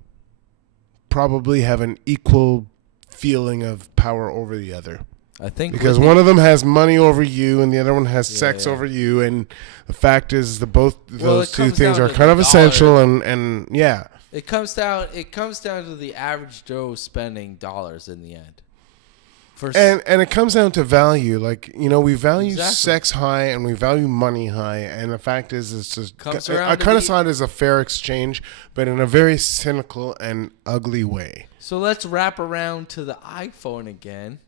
probably have an equal feeling of power over the other. I think because one of them has money over you and the other one has sex over you, and the fact is that both those two things are kind of essential and It comes down to the average Joe spending dollars in the end. And it comes down to value. Like, you know, we value sex high and we value money high, and the fact is it's just I kind of saw it as a fair exchange, but in a very cynical and ugly way. So let's wrap around to the iPhone again.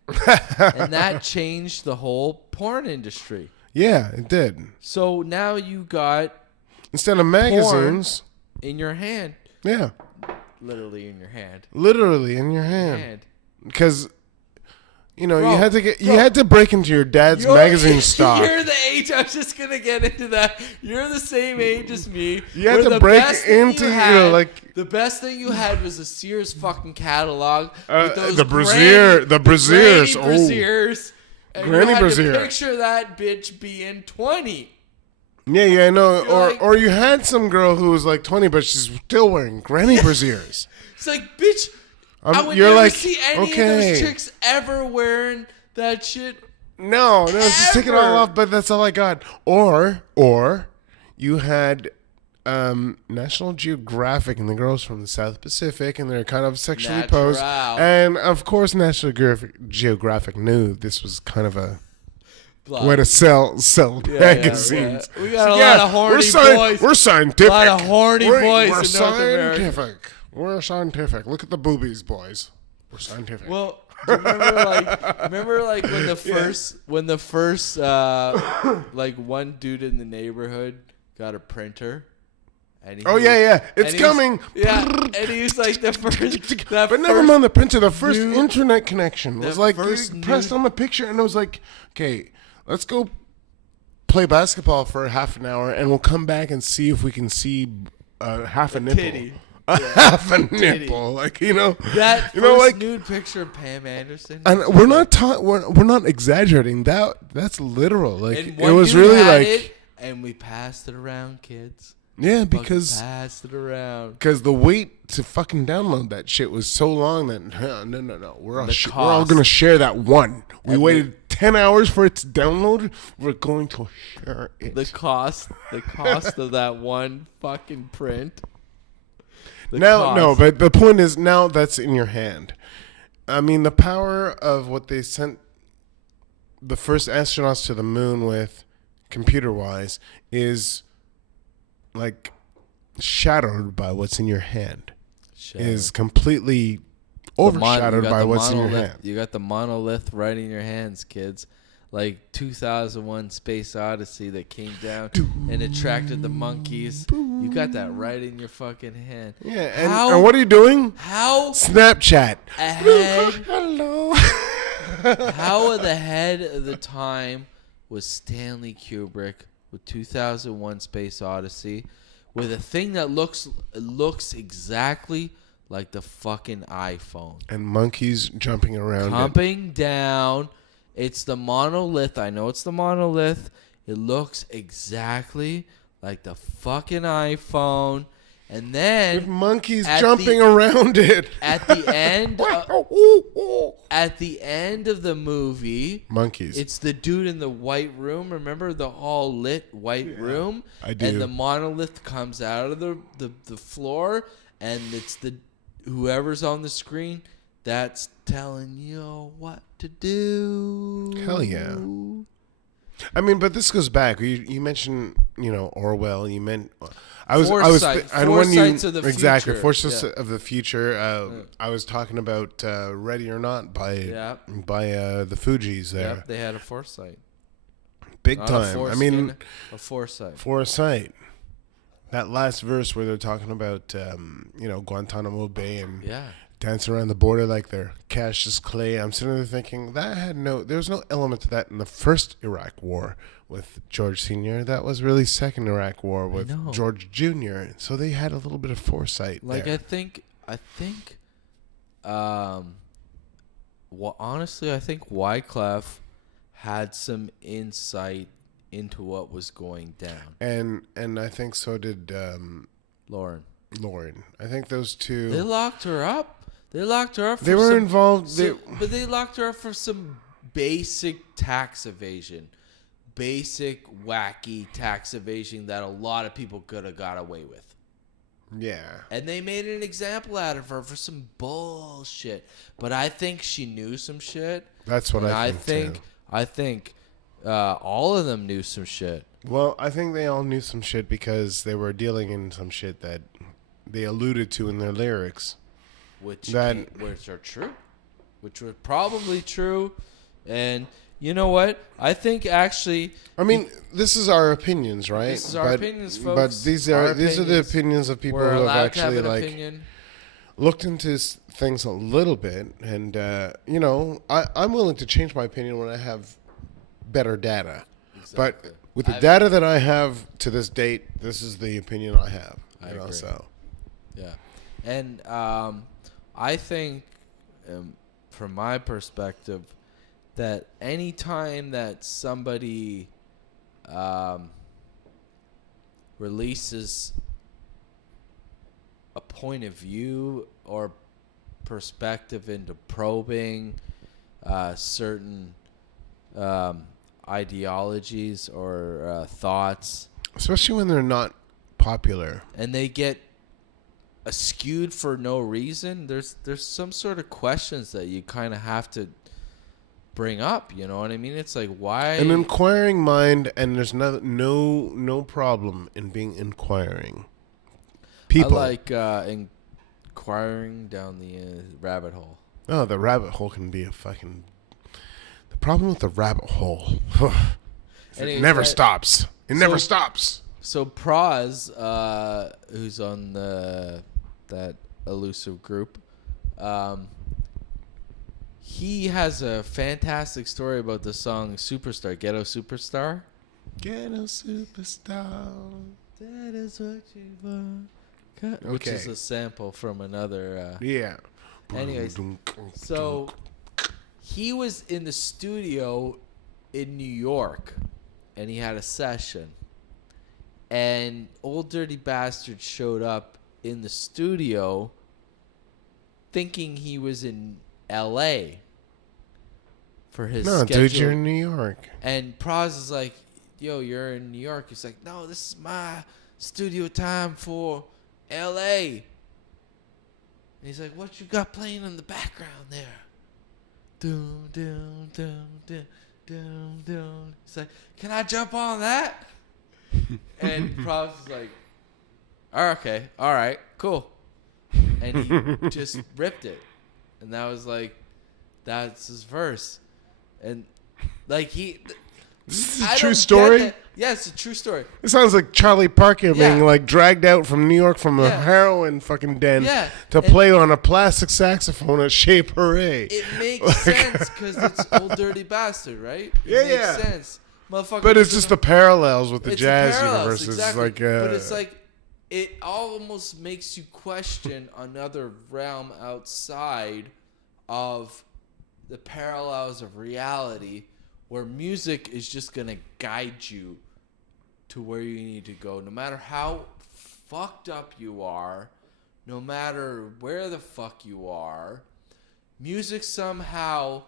And that changed the whole porn industry. Yeah, it did. So now you got instead of magazines in your hand. Yeah. Literally in your hand. Literally in your hand. Because, you know, you had to break into your dad's magazine stock. You're the age. I was just gonna get into that. You're the same age as me. You had to break into the best thing you had was a Sears fucking catalog. The brassiere, the brassieres, and Granny you had brassiere. To picture that bitch being 20. Yeah, I know. Or you had some girl who was like 20, but she's still wearing granny brassieres. It's like, bitch, I would never see any of those chicks ever wearing that shit. No, just take it all off, but that's all I got. Or you had National Geographic and the girls from the South Pacific, and they're kind of sexually posed. And, of course, National Geographic knew this was kind of a way to sell magazines. Yeah. We got a lot of horny boys. We're scientific. A lot of horny boys we're in scientific. North America. We're scientific. Look at the boobies, boys. We're scientific. Well, do you remember when the first like one dude in the neighborhood got a printer? And it's coming. And he's like the first. But never mind the printer. The first internet connection was like you pressed on the picture, and it was like, okay, let's go play basketball for half an hour, and we'll come back and see if we can see half a nipple. Titty. Half a nipple, like, you know, that first nude picture of Pam Anderson. And we're not exaggerating. That's literal. Like, it was really like, and we passed it around, kids. Yeah, because passed it around. Because the wait to fucking download that shit was so long that no, we're all gonna share that one. We waited 10 hours for it to download. We're going to share it. The cost of that one fucking print. But the point is, now that's in your hand. I mean, the power of what they sent the first astronauts to the moon with, computer-wise, is like shadowed by what's in your hand. Is completely overshadowed by what's in your hand. You got the monolith right in your hands, kids. Like 2001 Space Odyssey that came down and attracted the monkeys. You got that right in your fucking hand. Yeah, and what are you doing? How? Snapchat. Hello. How the head of the time was Stanley Kubrick with 2001 Space Odyssey with a thing that looks exactly like the fucking iPhone. And monkeys jumping around. Jumping down. It's the monolith. I know it's the monolith. It looks exactly like the fucking iPhone. And then with monkeys jumping around it. At the end of the movie, monkeys. It's the dude in the white room. Remember the all lit white room? I do. And the monolith comes out of the floor, and it's the whoever's on the screen that's telling you what to do. Hell yeah. I mean, but this goes back. You mentioned Orwell. You meant Foresight. Foresights of the exactly future. foresights of the future. I was talking about Ready or Not by the Fugees there. Yep, they had a foresight. Big Not time. I mean, a foresight. Foresight. That last verse where they're talking about Guantanamo Bay and dancing around the border like they're Cassius Clay. I'm sitting there thinking there was no element to that in the first Iraq War with George Sr. That was really second Iraq War with George Jr. So they had a little bit of foresight there. I think honestly, I think Wyclef had some insight into what was going down. And I think so did Lauren. I think those two. They locked her up. They were involved. But they locked her up for some basic tax evasion. Basic wacky tax evasion that a lot of people could have got away with. Yeah. And they made an example out of her for some bullshit. But I think she knew some shit. That's what I think. I think all of them knew some shit. Well, I think they all knew some shit because they were dealing in some shit that they alluded to in their lyrics. Which are true. Which were probably true. And you know what? I think actually... I mean, this is our opinions, right? This is our opinions, folks. But these are the opinions of people who have actually looked into things a little bit. And, I'm willing to change my opinion when I have better data. Exactly. But with the data that I have to this date, this is the opinion I have. I agree. So. Yeah. And I think, from my perspective, that any time that somebody releases a point of view or perspective into probing certain ideologies or thoughts, especially when they're not popular, and they get skewed for no reason, there's some sort of questions that you kind of have to bring up, you know what I mean? It's like, why? An inquiring mind, and there's no problem in being inquiring. People. I like inquiring down the rabbit hole. Oh, the rabbit hole can be a fucking... The problem with the rabbit hole, it never stops. It never stops. So Praz, who's on that elusive group, he has a fantastic story about the song Superstar, Ghetto Superstar. Ghetto Superstar. That is what you want. Which is a sample from another. Yeah. Anyways, so he was in the studio in New York, and he had a session. And Old Dirty Bastard showed up in the studio thinking he was in L.A. for his schedule. No, dude, you're in New York. And Praz is like, yo, you're in New York. He's like, no, this is my studio time for L.A. And he's like, what you got playing in the background there? Doom, doom, doom, doom, doom, doom. He's like, can I jump on that? And Praz is like, oh, okay, all right, cool. And he just ripped it. And that was like, that's his verse. And like This is a true story? Yeah, it's a true story. It sounds like Charlie Parker being like dragged out from New York from a heroin fucking den to play on a plastic saxophone at Shea Parade. It makes sense because it's Old Dirty Bastard, right? It makes sense. But it's just the parallels with the jazz universe. Exactly. But it's like, it almost makes you question another realm outside of the parallels of reality, where music is just going to guide you to where you need to go. No matter how fucked up you are, no matter where the fuck you are, music somehow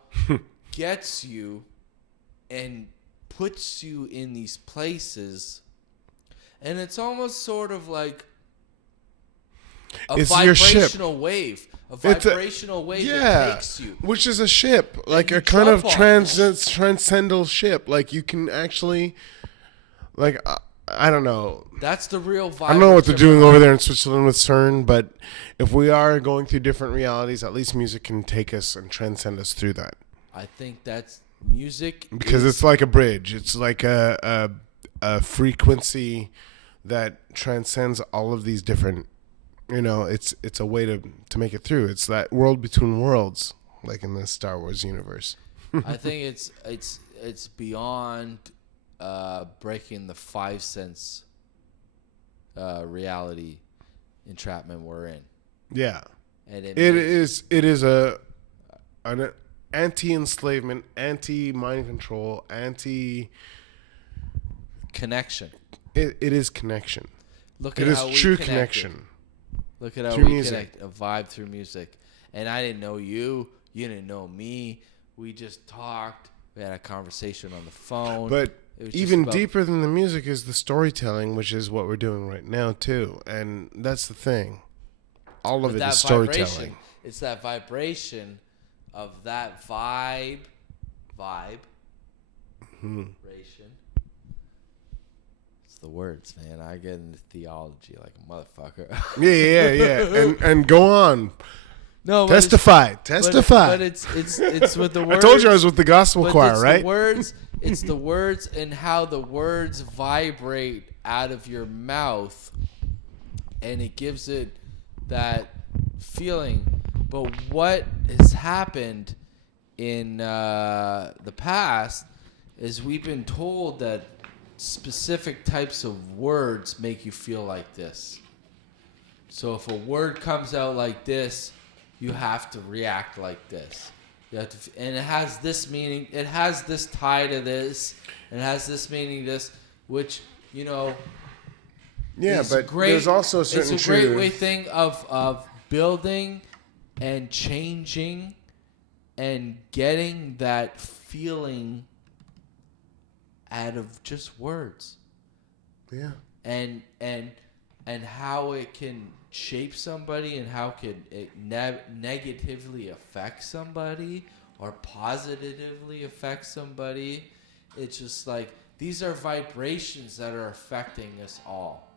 gets you and puts you in these places. And it's almost sort of like a vibrational wave. A vibrational wave that takes you. Which is a ship. Like a kind of transcendental ship. Like you can actually... Like I don't know. That's the real vibe. I don't know what they're doing over there in Switzerland with CERN, but if we are going through different realities, at least music can take us and transcend us through that. I think that's music. Because it's like a bridge. It's like a frequency that transcends all of these different, it's a way to make it through. It's that world between worlds, like in the Star Wars universe. I think it's beyond breaking the 5 sense reality entrapment we're in. Yeah. And it is an anti-enslavement, anti-mind control, connection. It is connection. Look at it how is true connected. Connection. Look at how through we music. connect, a vibe through music. And I didn't know you. You didn't know me. We just talked. We had a conversation on the phone. But It was even just about- deeper than the music is the storytelling, which is what we're doing right now too. And that's the thing. All of But it that is storytelling. vibration, it's that vibration of that vibe. Hmm. Vibration. It's the words, man. I get into theology like a motherfucker. Yeah. And go on. No, but Testify. But it's with the I words. told you I was with the gospel But choir, it's right? The words. It's the words and how the words vibrate out of your mouth, and it gives it that feeling. But what has happened in the past is we've been told that specific types of words make you feel like this. So if a word comes out like this, you have to react like this. You have to, and it has this meaning. It has this tie to this. It has this meaning. This, which Yeah, is but great. there's also a certain It's a great truth. way thing of building and changing and getting that feeling out of just words. Yeah. And how it can shape somebody and how can it negatively affect somebody or positively affect somebody. It's just like these are vibrations that are affecting us all.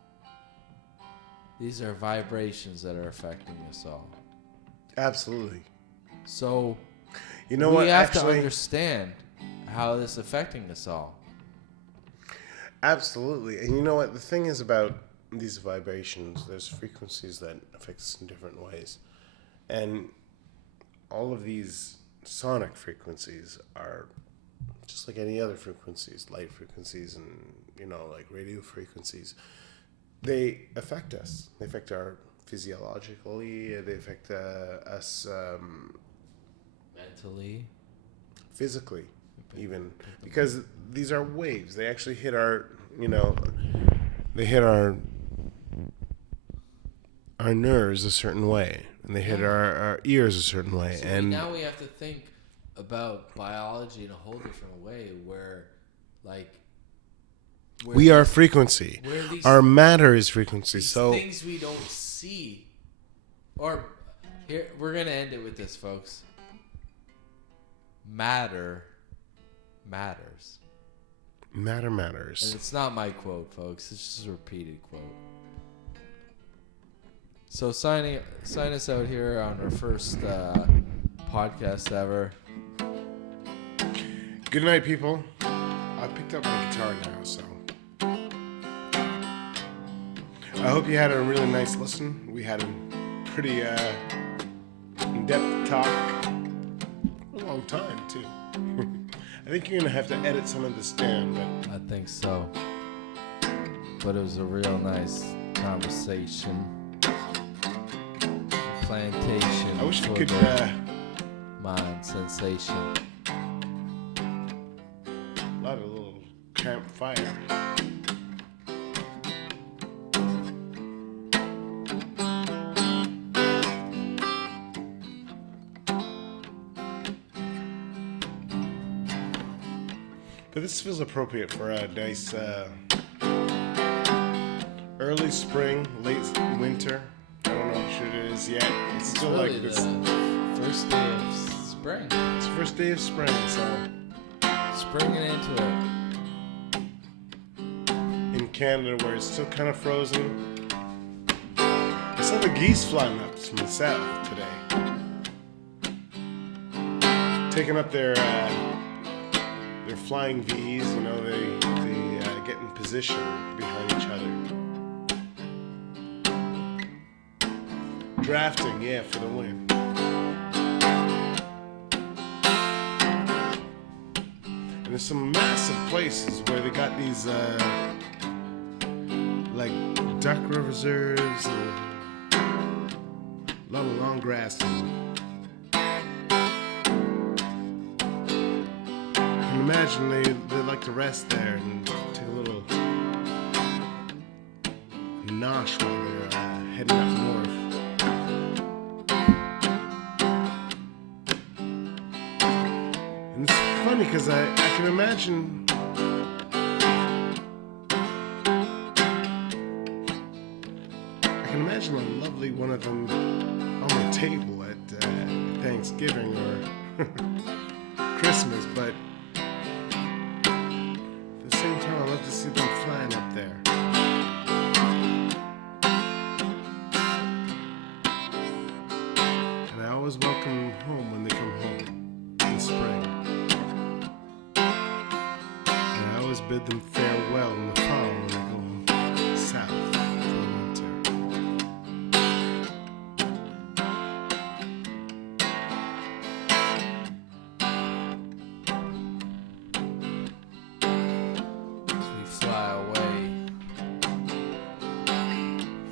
These are vibrations that are affecting us all. Absolutely. So You know we what? have to Actually, understand how this is affecting us all. absolutely. And you know what? The thing is about these vibrations, there's frequencies that affect us in different ways. And all of these sonic frequencies are just like any other frequencies, light frequencies and, like radio frequencies. They affect us. They affect our physiologically. They affect us Mentally. physically, even. Because these are waves. They actually hit our, they hit our nerves a certain way, and they hit our ears a certain way. So and now we have to think about biology in a whole different way, where we are frequency. where these, Our matter is frequency. these So things we don't see. Or here we're gonna end it with this, folks. Matter matters. matter matters. And it's not my quote, folks. It's just a repeated quote. So sign us out here on our first podcast ever. Good night, people. I picked up my guitar now, so I hope you had a really nice listen. We had a pretty in-depth talk for a long time, too. I think you're going to have to edit some of this down, but I think so. But it was a real nice conversation. Plantation. I wish I for could... the mind sensation. a lot of little campfire. But this feels appropriate for a nice early spring, late winter. I don't know what it is yet. It's still Really like this. the first day of spring. It's the first day of spring, so Springing into it. in Canada where it's still kind of frozen. I saw the geese flying up from the south today, taking up their flying V's. You know, they get in position behind each other. Drafting, yeah, for the win. And there's some massive places where they got these like duck reserves and a lot of long grass. I can imagine they like to rest there and take a little nosh while they're heading up north. And it's funny because I can imagine a lovely one of them on the table at Thanksgiving or Christmas, but at the same time, I love to see them flying up there. And I always welcome them home when they come home in the spring. And I always bid them farewell in the fall when they go south.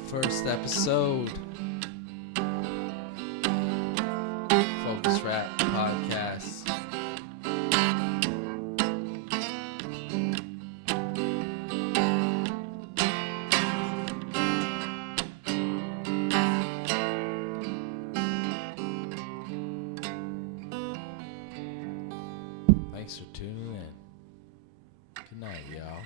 First episode, Focus Rap Podcast. Thanks for tuning in. Good night, y'all.